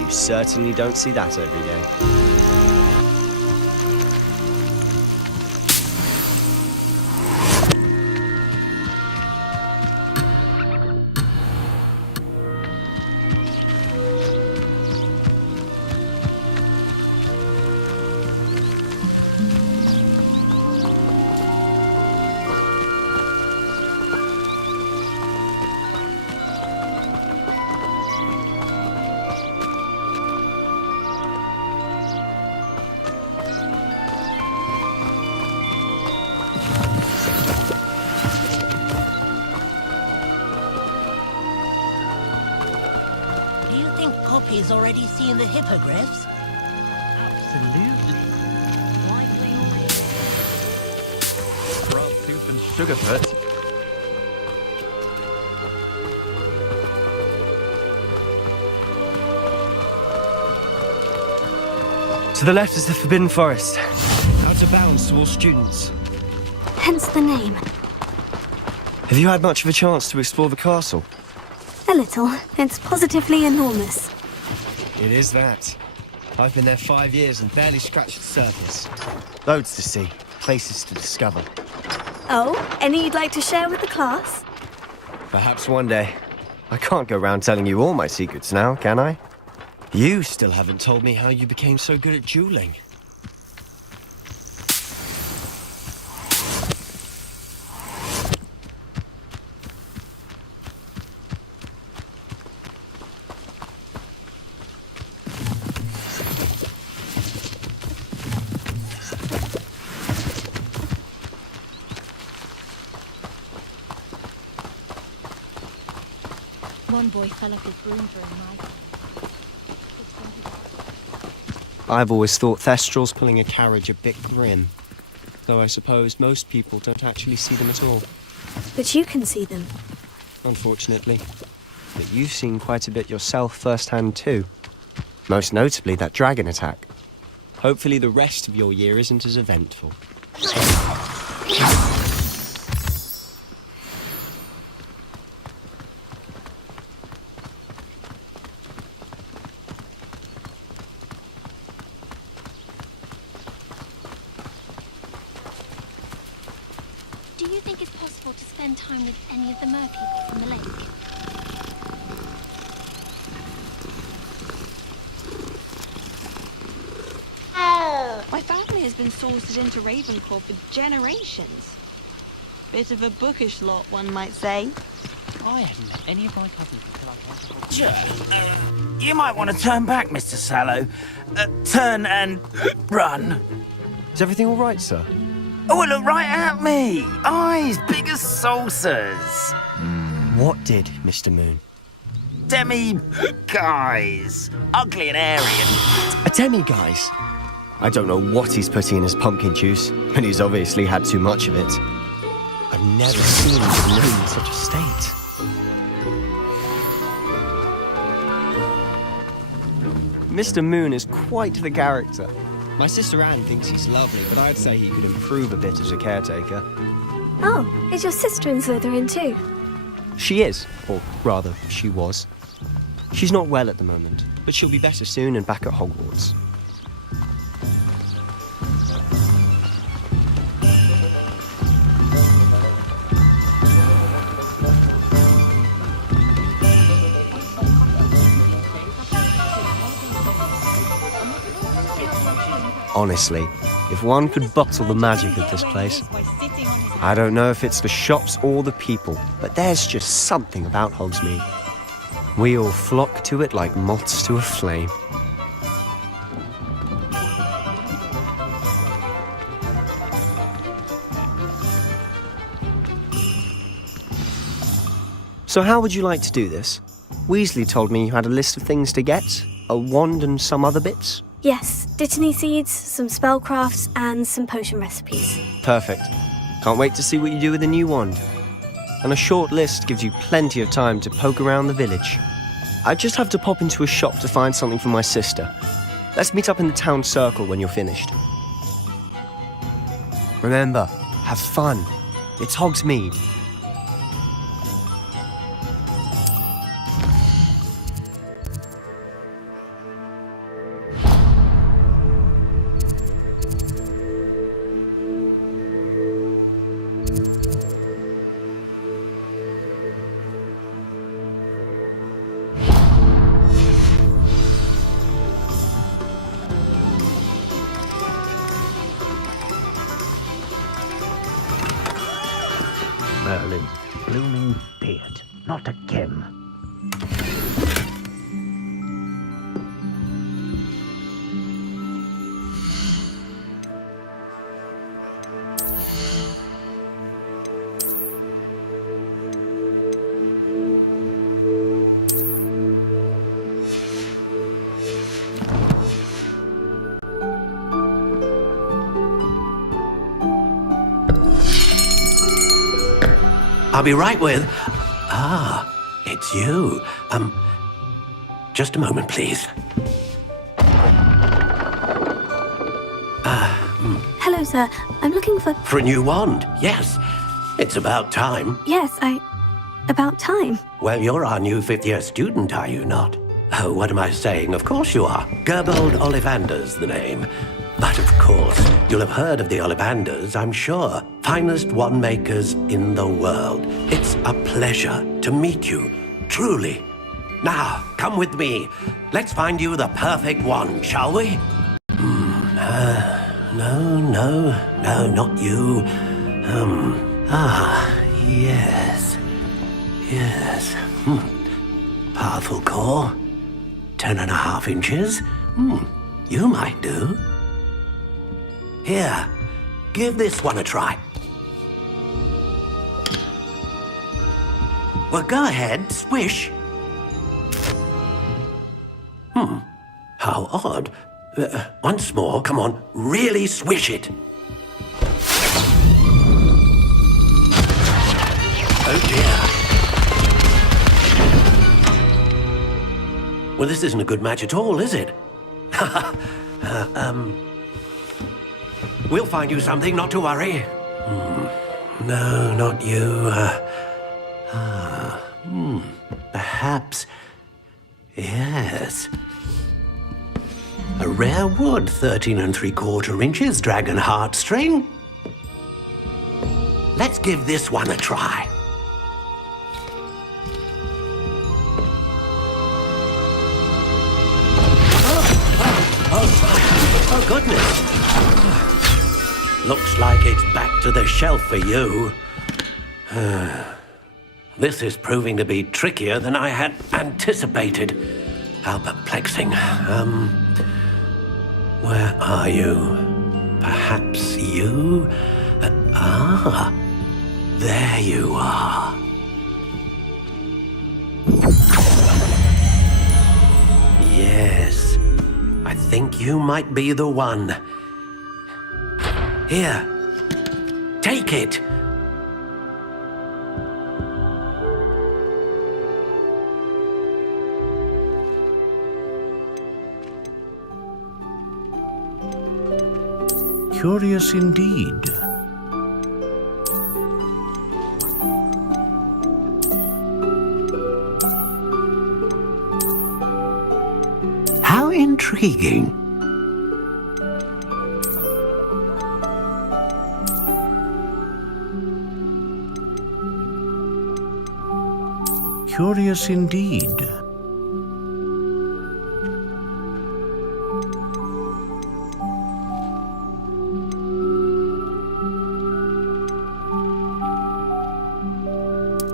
You certainly don't see that every day. Poppy's already seen the hippogriffs? Absolutely. Brass tooth and sugarfoot. To the left is the Forbidden Forest. Out of bounds to all students. Hence the name. Have you had much of a chance to explore the castle? A little. It's positively enormous. It is that. I've been there 5 years and barely scratched the surface. Loads to see, places to discover. Oh, any you'd like to share with the class? Perhaps one day. I can't go around telling you all my secrets now, can I? You still haven't told me how you became so good at dueling. One boy fell off his broom during my time. I've always thought Thestrals pulling a carriage a bit grim, though I suppose most people don't actually see them at all. But you can see them. Unfortunately. But you've seen quite a bit yourself firsthand too. Most notably that dragon attack. Hopefully the rest of your year isn't as eventful. Do you think it's possible to spend time with any of the merpeople from the lake? My family has been sorted into Ravenclaw for generations. Bit of a bookish lot, one might say. I hadn't met any of my cousins until I came to Hogwarts. You might want to turn back, Mr. Sallow. Turn and run. Is everything all right, sir? Oh, look right at me. Eyes big as saucers. What did, Mr. Moon? Demi-guys. Ugly and airy. A demi-guise? I don't know what he's putting in his pumpkin juice, and he's obviously had too much of it. I've never seen Mr. Moon in such a state. Mr. Moon is quite the character. My sister Anne thinks he's lovely, but I'd say he could improve a bit as a caretaker. Oh, is your sister in Slytherin too? She is, or rather, she was. She's not well at the moment, but she'll be better soon and back at Hogwarts. Honestly, if one could bottle the magic of this place. I don't know if it's the shops or the people, but there's just something about Hogsmeade. We all flock to it like moths to a flame. So how would you like to do this? Weasley told me you had a list of things to get, a wand and some other bits. Yes, Dittany seeds, some spellcrafts, and some potion recipes. Perfect. Can't wait to see what you do with the new wand. And a short list gives you plenty of time to poke around the village. I just have to pop into a shop to find something for my sister. Let's meet up in the town circle when you're finished. Remember, have fun. It's Hogsmeade. Merlin, blooming beard, not again. I'll be right with... Ah, it's you. Just a moment, please. Hello, sir. I'm looking for... For a new wand, yes. It's about time. Yes, about time. Well, you're our new fifth-year student, are you not? Oh, what am I saying? Of course you are. Gerbold Ollivander's the name. But of course, you'll have heard of the Ollivanders, I'm sure. Finest wand makers in the world. It's a pleasure to meet you, truly. Now, come with me. Let's find you the perfect wand, shall we? No, not you. Yes. Powerful core. 10.5 inches. You might do. Here, give this one a try. Well, go ahead, swish. How odd. Once more, come on, really swish it. Oh dear. Well, this isn't a good match at all, is it? We'll find you something, not to worry. No, not you. Perhaps. Yes. A rare wood, 13 3/4 inches, dragon heartstring. Let's give this one a try. Oh, goodness. Looks like it's back to the shelf for you. This is proving to be trickier than I had anticipated. How perplexing. Where are you? Perhaps you? There you are. Yes, I think you might be the one. Here, take it. Curious indeed. How intriguing. Curious indeed.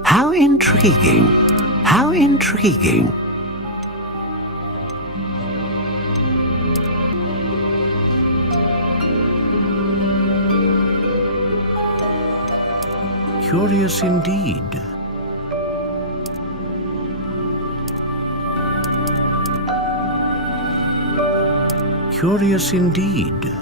How intriguing. How intriguing. Curious indeed. Curious indeed.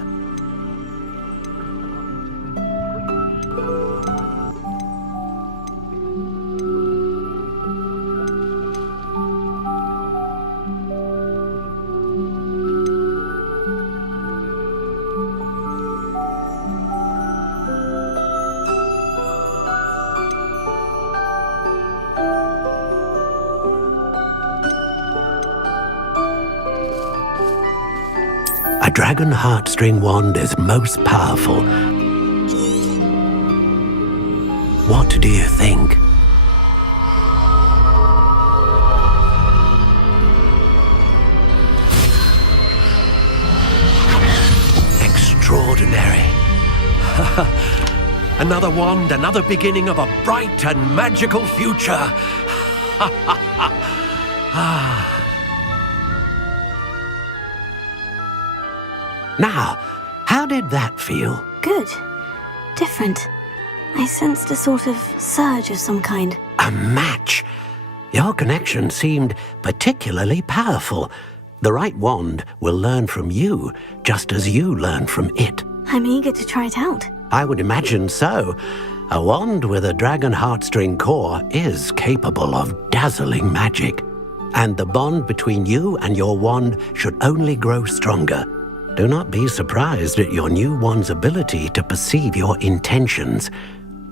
A dragon heartstring wand is most powerful. What do you think? Extraordinary. Another wand, another beginning of a bright and magical future. Now, how did that feel? Good. Different. I sensed a sort of surge of some kind. A match. Your connection seemed particularly powerful. The right wand will learn from you, just as you learn from it. I'm eager to try it out. I would imagine so. A wand with a dragon heartstring core is capable of dazzling magic. And the bond between you and your wand should only grow stronger. Do not be surprised at your new wand's ability to perceive your intentions,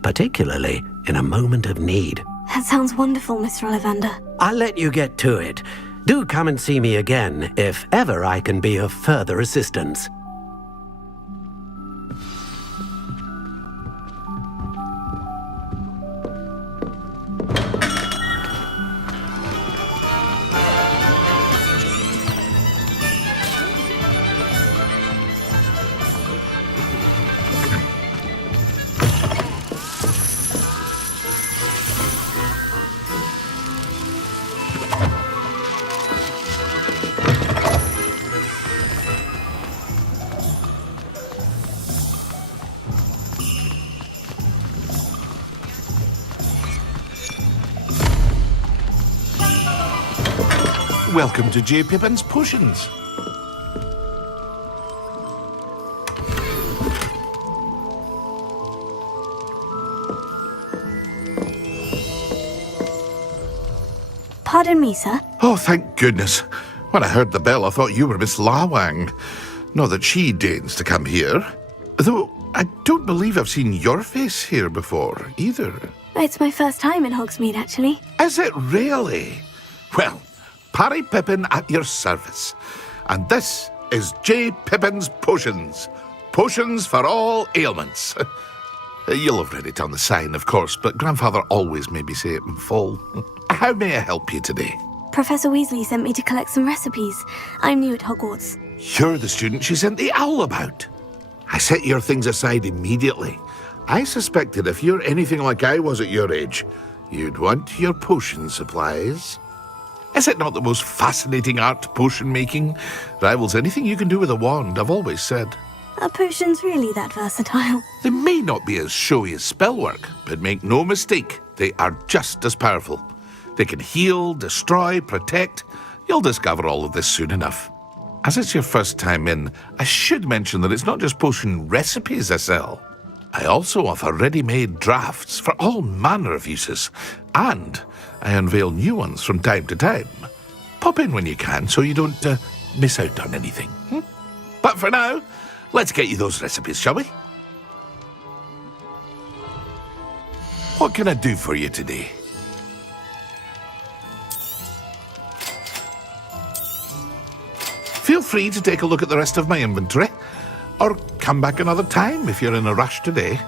particularly in a moment of need. That sounds wonderful, Mr. Ollivander. I'll let you get to it. Do come and see me again if ever I can be of further assistance. Welcome to J. Pippin's Potions. Pardon me, sir. Oh, thank goodness. When I heard the bell, I thought you were Miss Lawang. Not that she deigns to come here. Though, I don't believe I've seen your face here before, either. It's my first time in Hogsmeade, actually. Is it really? Well, Parry Pippin at your service. And this is J. Pippin's Potions. Potions for all ailments. You'll have read it on the sign, of course, but Grandfather always made me say it in full. How may I help you today? Professor Weasley sent me to collect some recipes. I'm new at Hogwarts. You're the student she sent the owl about. I set your things aside immediately. I suspected if you're anything like I was at your age, you'd want your potion supplies. Is it not the most fascinating art, potion making? Rivals anything you can do with a wand, I've always said. Are potions really that versatile? They may not be as showy as spellwork, but make no mistake, they are just as powerful. They can heal, destroy, protect. You'll discover all of this soon enough. As it's your first time in, I should mention that it's not just potion recipes I sell. I also offer ready-made drafts for all manner of uses, and I unveil new ones from time to time. Pop in when you can so you don't miss out on anything. But for now, let's get you those recipes, shall we? What can I do for you today? Feel free to take a look at the rest of my inventory, or come back another time if you're in a rush today.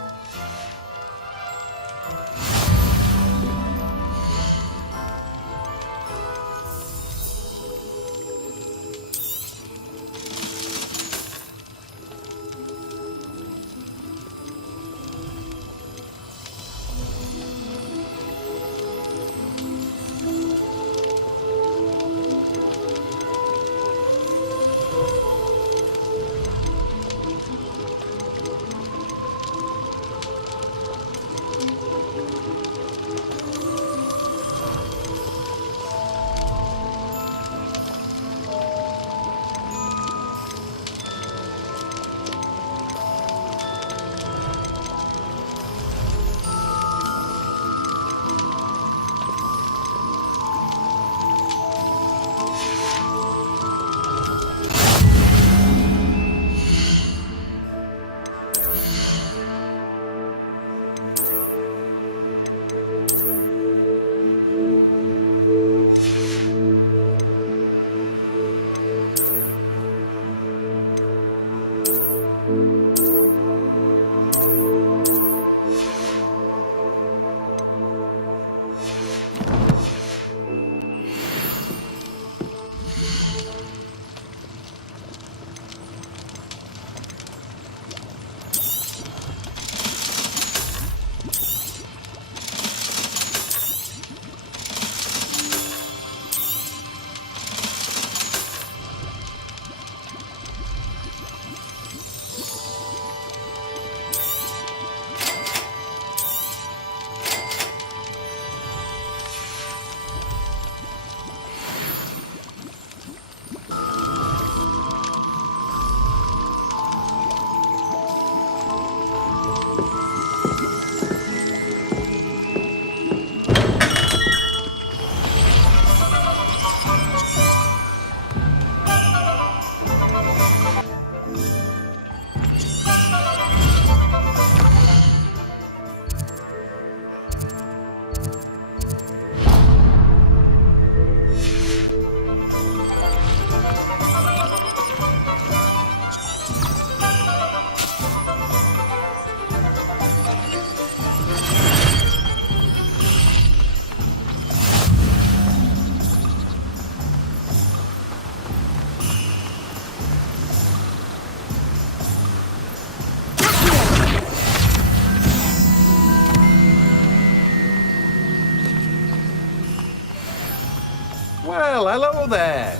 Well, hello there.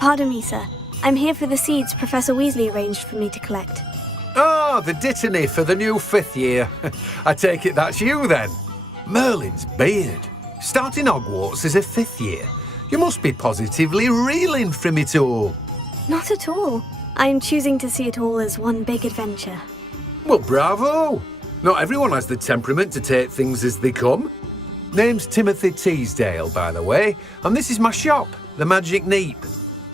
Pardon me, sir. I'm here for the seeds Professor Weasley arranged for me to collect. Oh, the dittany for the new 5th year. I take it that's you then. Merlin's beard. Starting Hogwarts as a 5th year. You must be positively reeling from it all. Not at all. I'm choosing to see it all as one big adventure. Well, bravo! Not everyone has the temperament to take things as they come. Name's Timothy Teasdale, by the way, and this is my shop, the Magic Neep.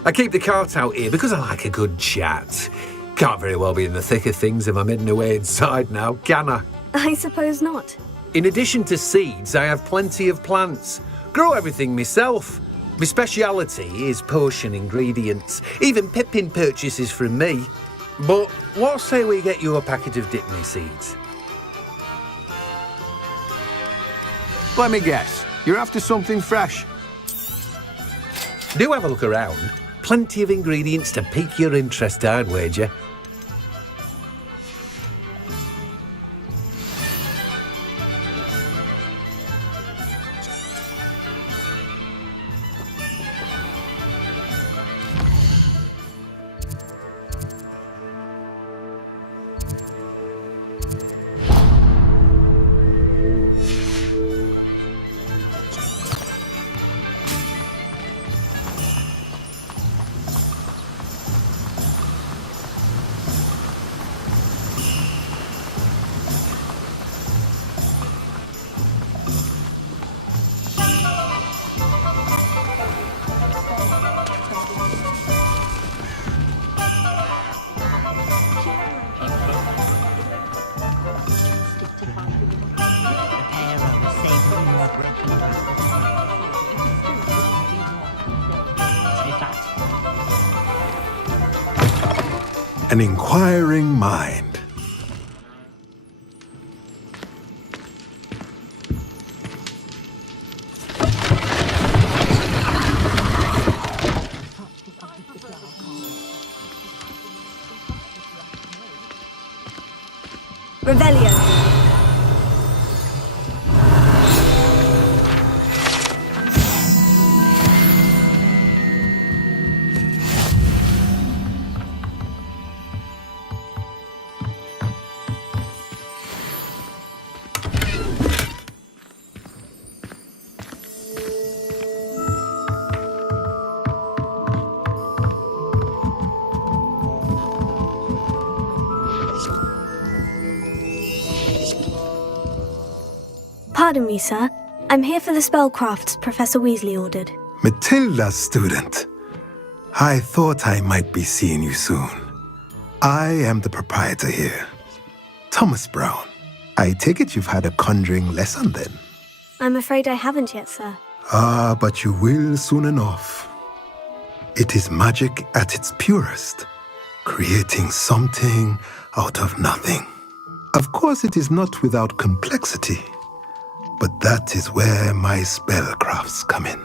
I keep the cart out here because I like a good chat. Can't very well be in the thick of things if I'm hidden away inside now, can I? I suppose not. In addition to seeds, I have plenty of plants. Grow everything myself. My speciality is potion ingredients. Even Pippin purchases from me. But what say we get you a packet of Dipney seeds? Let me guess. You're after something fresh. Do have a look around. Plenty of ingredients to pique your interest, I'd wager. An inquiring mind. Revelio. Pardon me, sir. I'm here for the spellcrafts Professor Weasley ordered. Matilda's student. I thought I might be seeing you soon. I am the proprietor here. Thomas Brown. I take it you've had a conjuring lesson then? I'm afraid I haven't yet, sir. Ah, but you will soon enough. It is magic at its purest, creating something out of nothing. Of course, it is not without complexity, but that is where my spellcrafts come in.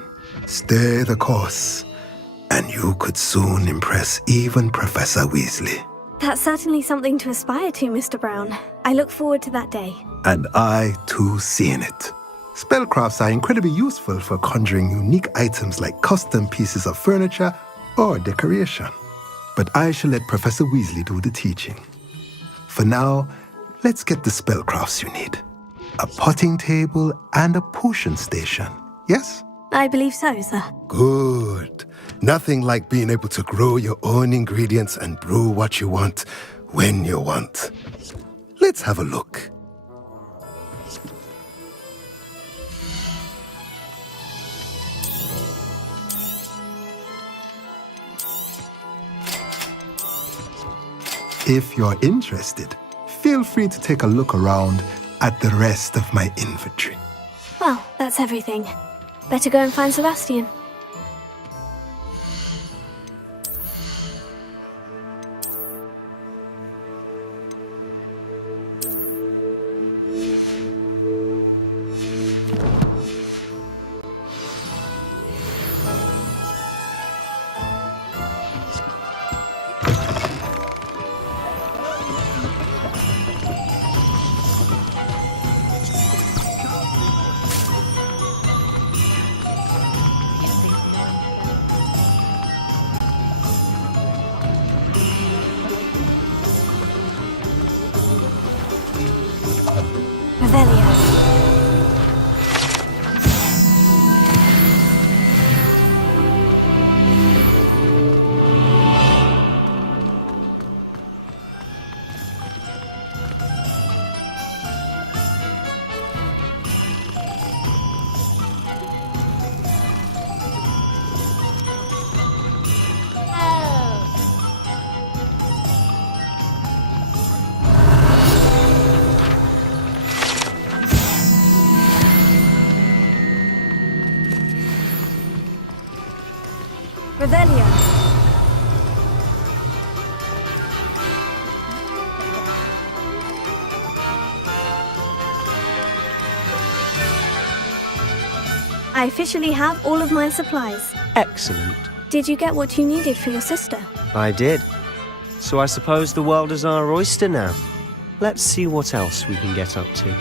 Stay the course, and you could soon impress even Professor Weasley. That's certainly something to aspire to, Mr. Brown. I look forward to that day. And I, too, seeing it. Spellcrafts are incredibly useful for conjuring unique items like custom pieces of furniture or decoration. But I shall let Professor Weasley do the teaching. For now, let's get the spellcrafts you need. A potting table and a potion station, yes? I believe so, sir. Good. Nothing like being able to grow your own ingredients and brew what you want when you want. Let's have a look. If you're interested, feel free to take a look around at the rest of my inventory. Well, that's everything. Better go and find Sebastian. Revelio. I officially have all of my supplies. Excellent. Did you get what you needed for your sister? I did. So I suppose the world is our oyster now. Let's see what else we can get up to.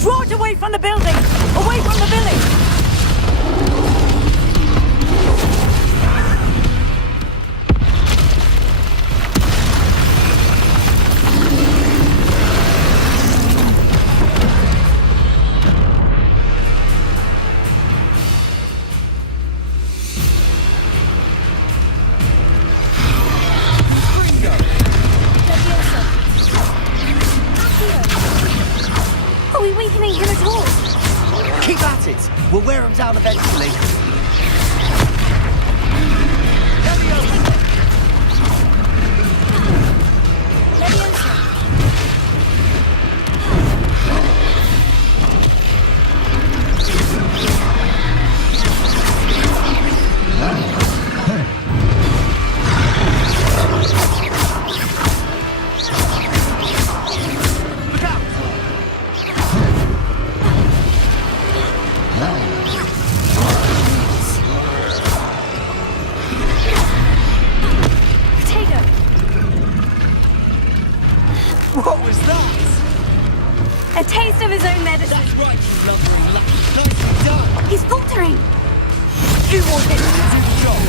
Draw it away from the building! Away from the village! Are we weakening him at all? Keep at it. We'll wear him down eventually. What was that? A taste of his own medicine. That's right, you blubbering lucky. Nicely done. He's faltering. You want him to do the job.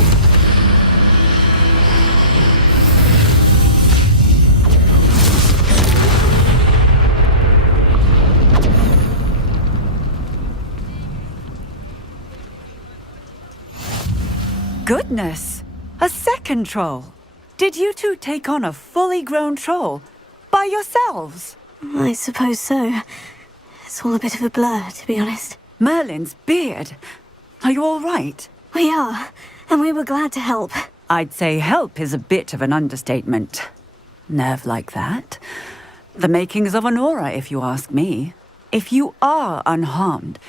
Goodness! A second troll! Did you two take on a fully grown troll? By yourselves? I suppose so. It's all a bit of a blur, to be honest. Merlin's beard. Are you all right? We are, and we were glad to help. I'd say help is a bit of an understatement. Nerve like that. The makings of an aura, if you ask me. If you are unharmed,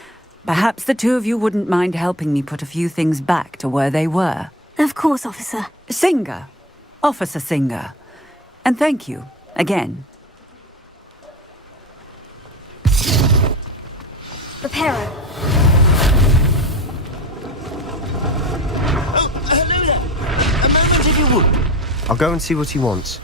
perhaps the two of you wouldn't mind helping me put a few things back to where they were. Of course, officer. Singer. Officer Singer. And thank you, again. Reparo. Oh, hello there. A moment if you would. I'll go and see what he wants.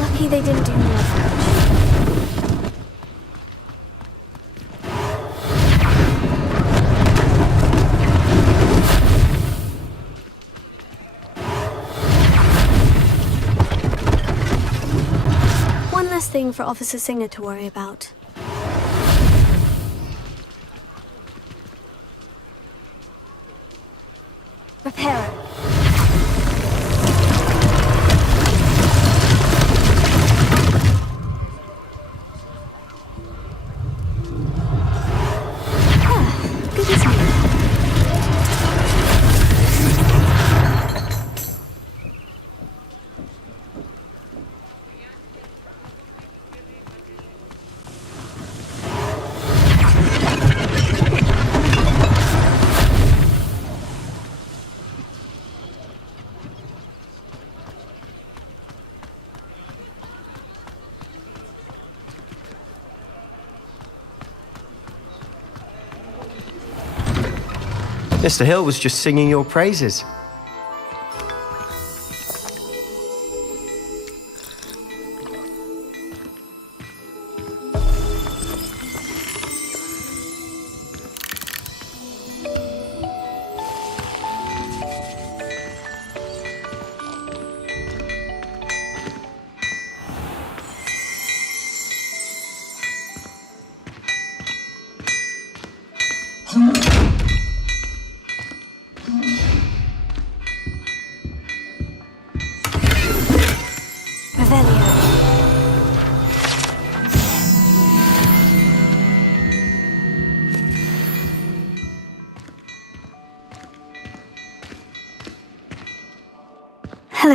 Lucky they didn't do more damage. One less thing for Officer Singer to worry about. Reparo. Good as new. Mr. Hill was just singing your praises.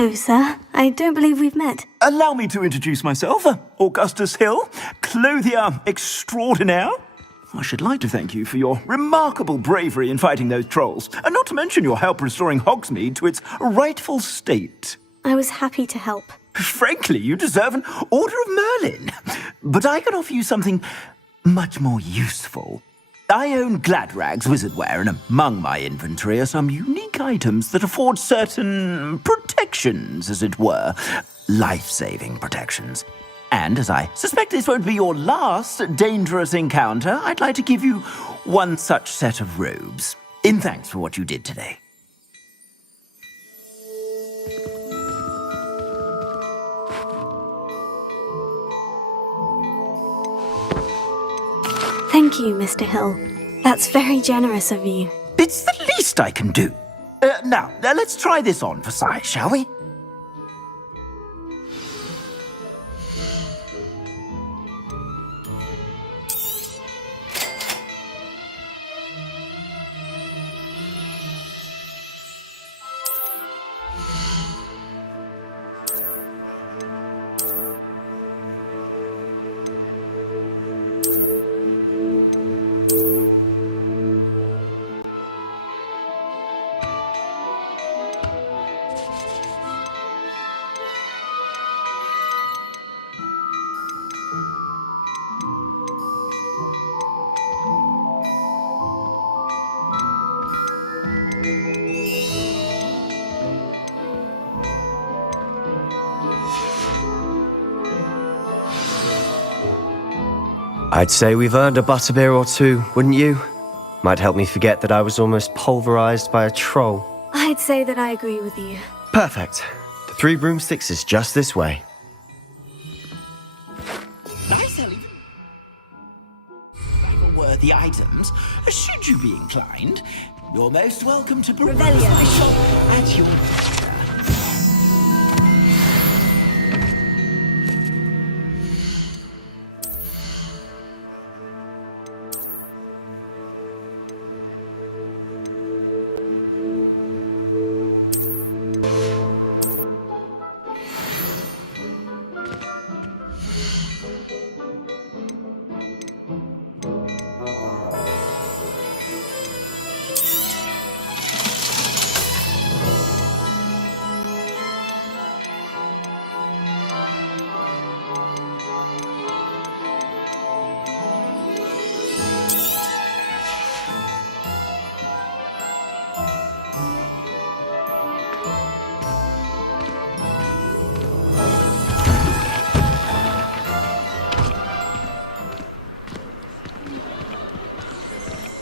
Hello, sir. I don't believe we've met. Allow me to introduce myself. Augustus Hill, clothier extraordinaire. I should like to thank you for your remarkable bravery in fighting those trolls, and not to mention your help restoring Hogsmeade to its rightful state. I was happy to help. Frankly, you deserve an Order of Merlin. But I can offer you something much more useful. I own Gladrag's wizardware, and among my inventory are some unique items that afford certain protections, as it were. Life-saving protections. And as I suspect this won't be your last dangerous encounter, I'd like to give you one such set of robes, in thanks for what you did today. Thank you, Mr. Hill. That's very generous of you. It's the least I can do. Now, let's try this on for size, shall we? I'd say we've earned a butterbeer or two, wouldn't you? Might help me forget that I was almost pulverized by a troll. I'd say that I agree with you. Perfect. The 3 broomsticks is just this way. Nice, Ellie. Worthy items, should you be inclined. You're most welcome to peruse my shop at your leisure.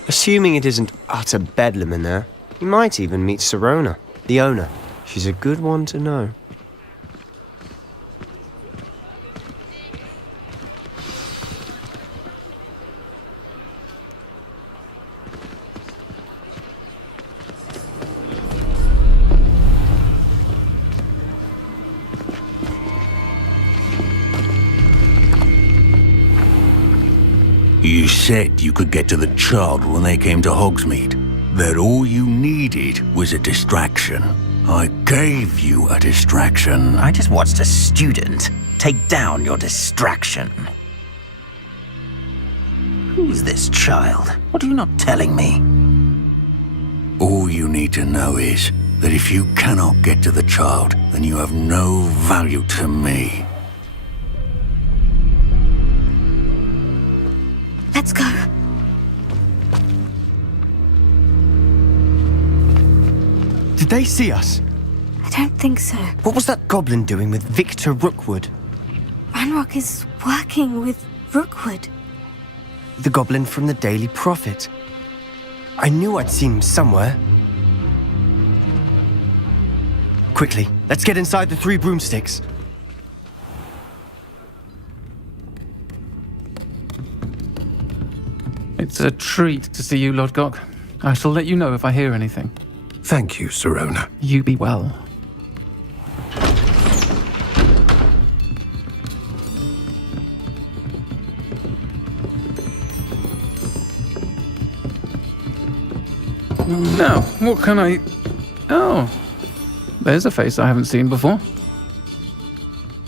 Assuming it isn't utter bedlam in there, you might even meet Sirona, the owner. She's a good one to know. You said you could get to the child when they came to Hogsmeade. That all you needed was a distraction. I gave you a distraction. I just watched a student take down your distraction. Who's this child? What are you not telling me? All you need to know is that if you cannot get to the child, then you have no value to me. Let's go. Did they see us? I don't think so. What was that goblin doing with Victor Rookwood? Ranrock is working with Rookwood. The goblin from the Daily Prophet. I knew I'd seen him somewhere. Quickly, let's get inside the 3 broomsticks. It's a treat to see you, Lodgok. I shall let you know if I hear anything. Thank you, Sirona. You be well. Now, what can I... Oh, There's a face I haven't seen before.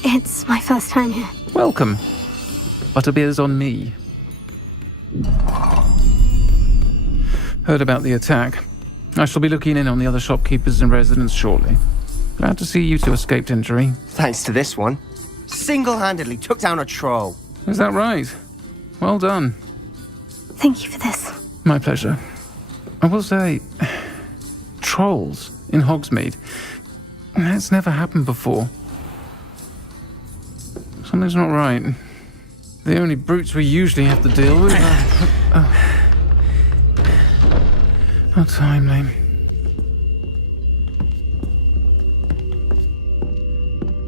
It's my first time here. Welcome. Butterbeer's on me. Heard about the attack. I shall be looking in on the other shopkeepers and residents shortly. Glad to see you two escaped injury. Thanks to this one. Single-handedly took down a troll. Is that right? Well done. Thank you for this. My pleasure. I will say, trolls in Hogsmeade. That's never happened before. Something's not right. The only brutes we usually have to deal with are... How timely.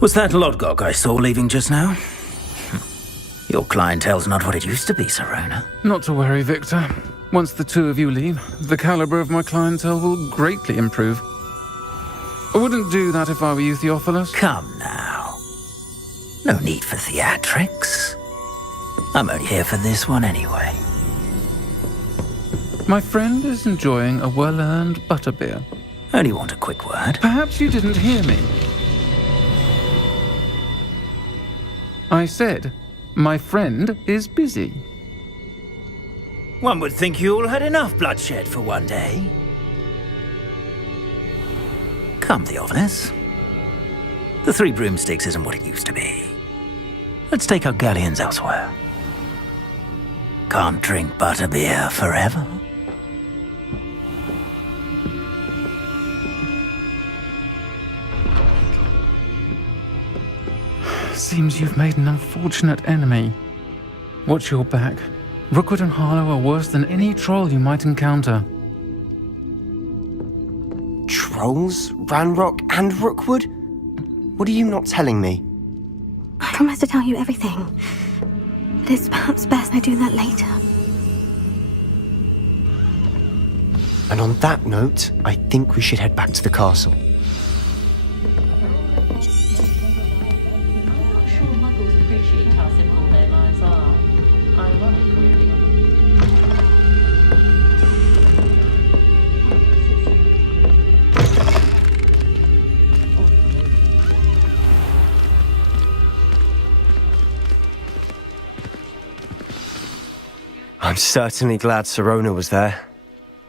Was that Lodgok I saw leaving just now? Your clientele's not what it used to be, Serona. Not to worry, Victor. Once the two of you leave, the caliber of my clientele will greatly improve. I wouldn't do that if I were you, Theophilus. Come now. No need for theatrics. I'm only here for this one anyway. My friend is enjoying a well-earned butterbeer. Only want a quick word. Perhaps you didn't hear me. I said, my friend is busy. One would think you all had enough bloodshed for one day. Come, Theophilus. The Three Broomsticks isn't what it used to be. Let's take our galleons elsewhere. Can't drink butterbeer forever. Seems you've made an unfortunate enemy. Watch your back. Rookwood and Harlow are worse than any troll you might encounter. Trolls? Ranrock and Rookwood? What are you not telling me? I promise to tell you everything. But it's perhaps best I do that later. And on that note, I think we should head back to the castle. I'm certainly glad Serona was there.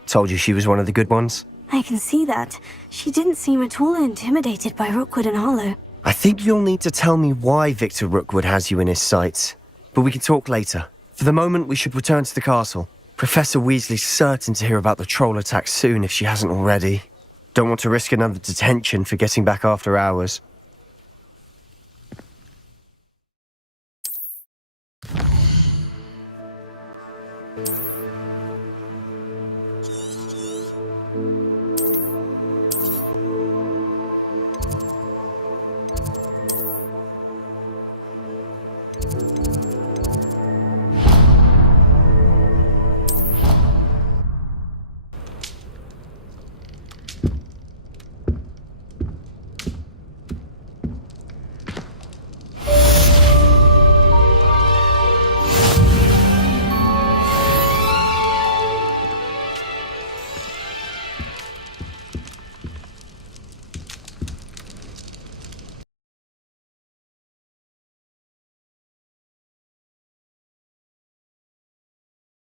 Told you she was one of the good ones. I can see that. She didn't seem at all intimidated by Rookwood and Harlow. I think you'll need to tell me why Victor Rookwood has you in his sights. But we can talk later. For the moment, we should return to the castle. Professor Weasley's certain to hear about the troll attack soon if she hasn't already. Don't want to risk another detention for getting back after hours.